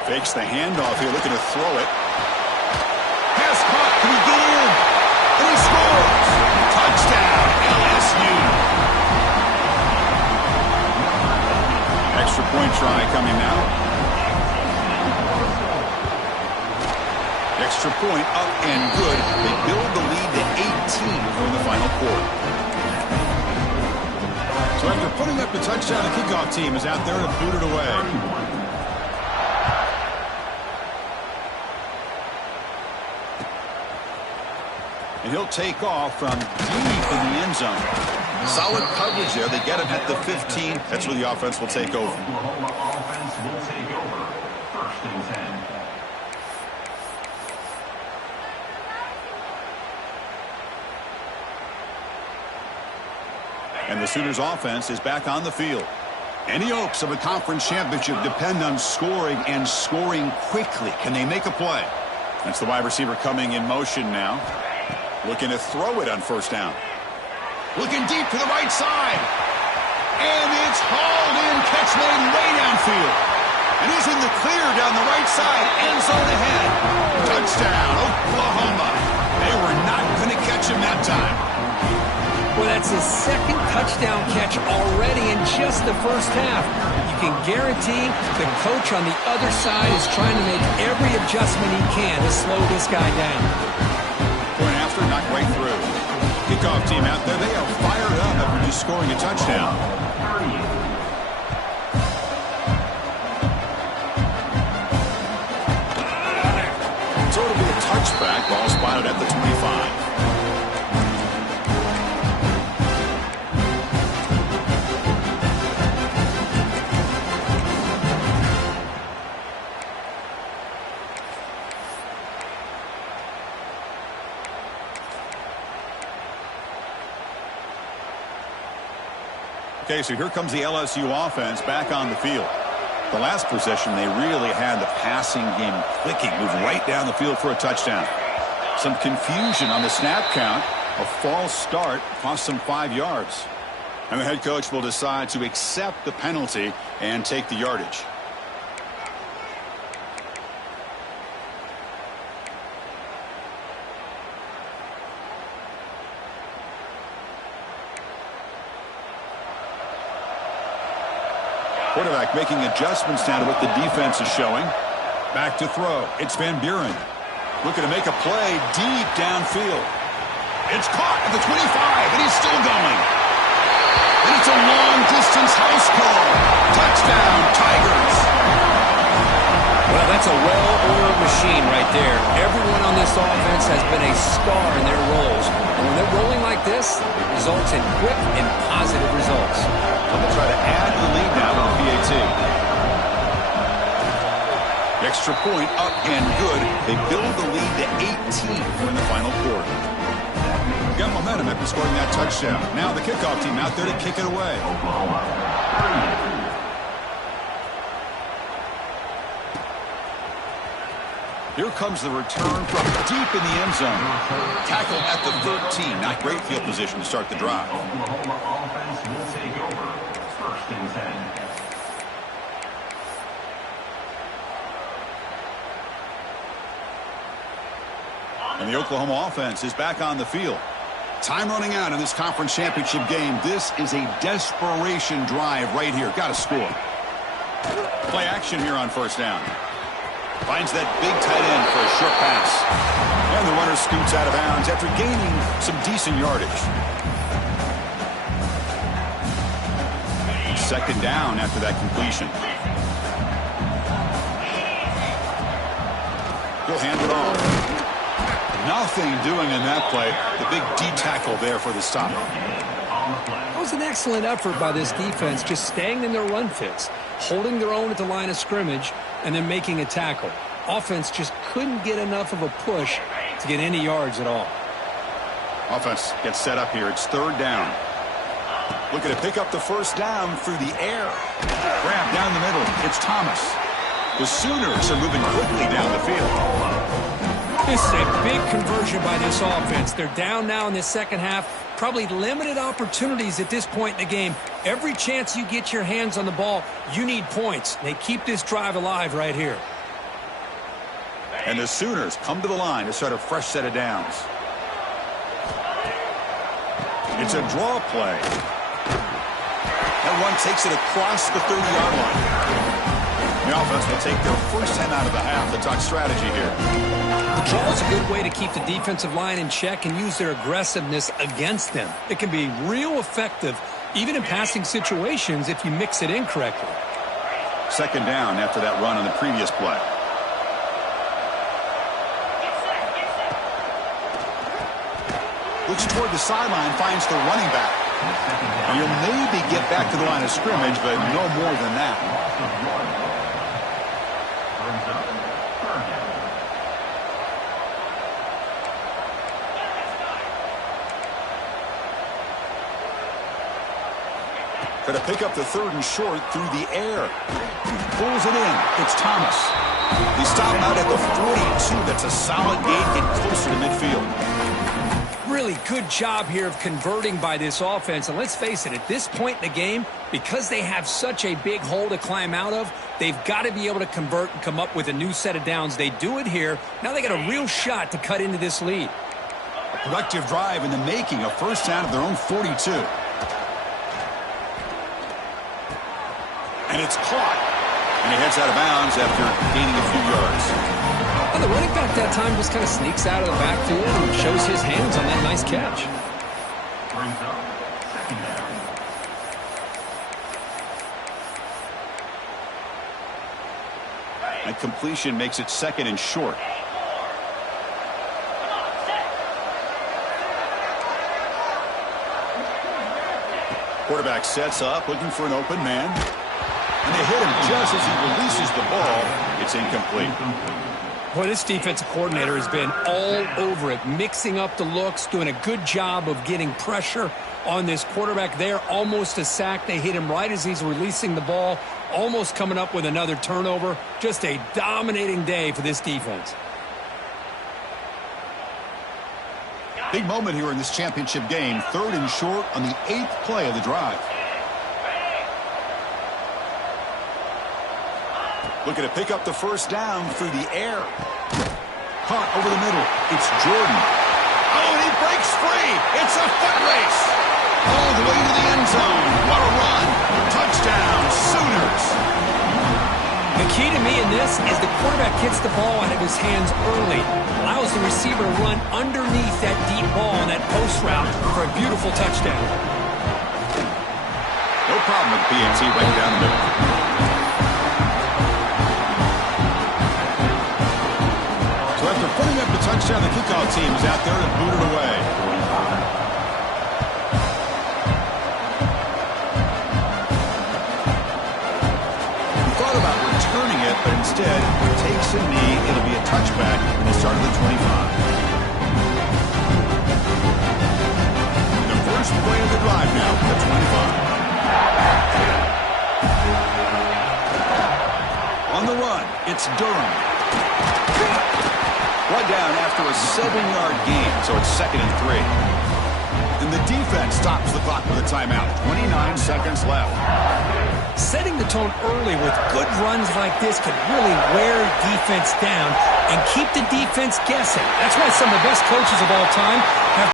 Fakes the handoff here, looking to throw it. Pass caught. Can he get in? And he scores! Touchdown, LSU. Extra point try coming now. Extra point up and good. They build the lead to 18 in the final quarter. So after putting up the touchdown, the kickoff team is out there to boot it away. And he'll take off from deep in the end zone. Solid coverage there. They get him at the 15. That's where the offense will take over. Oklahoma offense will take over. 1st and 10. And the Sooners offense is back on the field. Any hopes of a conference championship depend on scoring and scoring quickly. Can they make a play? That's the wide receiver coming in motion now. Looking to throw it on 1st down. Looking deep to the right side. And it's hauled in. Catch made way downfield. And he's in the clear down the right side. End zone ahead. Touchdown, Oklahoma. They were not going to catch him that time. Well, that's his 2nd touchdown catch already in just the 1st half. You can guarantee the coach on the other side is trying to make every adjustment he can to slow this guy down. Point after, knocked right through. Kickoff team out there, they are fired up after just scoring a touchdown. So it'll be a touchback, ball spotted at the 25. Okay, so here comes the LSU offense back on the field. The last possession, they really had the passing game clicking, moved right down the field for a touchdown. Some confusion on the snap count. A false start cost them 5 yards. And the head coach will decide to accept the penalty and take the yardage. Quarterback making adjustments now to what the defense is showing. Back to throw. It's Van Buren. Looking to make a play deep downfield. It's caught at the 25, and he's still going. And it's a long-distance house call. Touchdown, Tigers. Well, that's a well-oiled machine right there. Everyone on this offense has been a star in their roles. And when they're rolling like this, it results in quick and positive results. So they'll try to add the lead now with the PAT. Extra point up and good. They build the lead to 18 in the final quarter. Got momentum after scoring that touchdown. Now the kickoff team out there to kick it away. Here comes the return from deep in the end zone. Tackle at the 13. Not great field position to start the drive. Oklahoma offense will take over. First and 10. And the Oklahoma offense is back on the field. Time running out in this conference championship game. This is a desperation drive right here. Got to score. Play action here on first down. Finds that big tight end for a short pass. And the runner scoots out of bounds after gaining some decent yardage. Second down after that completion. He'll hand it off. Nothing doing in that play. The big D tackle there for the stop. That was an excellent effort by this defense, just staying in their run fits, holding their own at the line of scrimmage, and then making a tackle. Offense just couldn't get enough of a push to get any yards at all. Offense gets set up here. It's third down. Looking to pick up the first down through the air. Grab down the middle. It's Thomas. The Sooners are moving quickly down the field. This is a big conversion by this offense. They're down now in the second half. Probably limited opportunities at this point in the game. Every chance you get your hands on the ball, you need points. They keep this drive alive right here. And the Sooners come to the line to start a fresh set of downs. It's a draw play. That one takes it across the 30-yard line. The offense will take their first 10 out of the half. The talk strategy here. The draw is a good way to keep the defensive line in check and use their aggressiveness against them. It can be real effective, even in passing situations, if you mix it in correctly. Second down after that run on the previous play. Looks toward the sideline, finds the running back. And you'll maybe get back to the line of scrimmage, but no more than that. Going to pick up the third and short through the air. Pulls it in. It's Thomas. He stopped out at the 42. That's a solid gain, get closer to midfield. Really good job here of converting by this offense. And let's face it, at this point in the game, because they have such a big hole to climb out of, they've got to be able to convert and come up with a new set of downs. They do it here. Now they got a real shot to cut into this lead. A productive drive in the making, a first down of their own 42. And it's caught. And he heads out of bounds after gaining a few yards. And the running back that time just kind of sneaks out of the backfield and shows his hands on that nice catch. Brings up second down. That completion makes it second and short. Quarterback sets up, looking for an open man. And they hit him just as he releases the ball. It's incomplete. Boy, this defensive coordinator has been all over it, mixing up the looks, doing a good job of getting pressure on this quarterback there. Almost a sack. They hit him right as he's releasing the ball. almost coming up with another turnover. Just a dominating day for this defense. Big moment here in this championship game. 3rd and short on the 8th play of the drive. Looking to pick up the first down through the air. Caught over the middle. It's Jordan. Oh, and he breaks free. It's a foot race. All the way to the end zone. What a run. Touchdown, Sooners. The key to me in this is the quarterback gets the ball out of his hands early, allows the receiver to run underneath that deep ball on that post route for a beautiful touchdown. No problem with PNC right down the middle. So after putting up the touchdown, the kickoff team is out there to boot it away. But instead, he takes a knee. It'll be a touchback and the start of the 25. The first play of the drive now, the 25. On the run, it's Durham. Brought down after a 7-yard gain, so it's 2nd and 3. And the defense stops the clock with a timeout. 29 seconds left. Setting the tone early with good runs like this can really wear defense down and keep the defense guessing. That's why some of the best coaches of all time have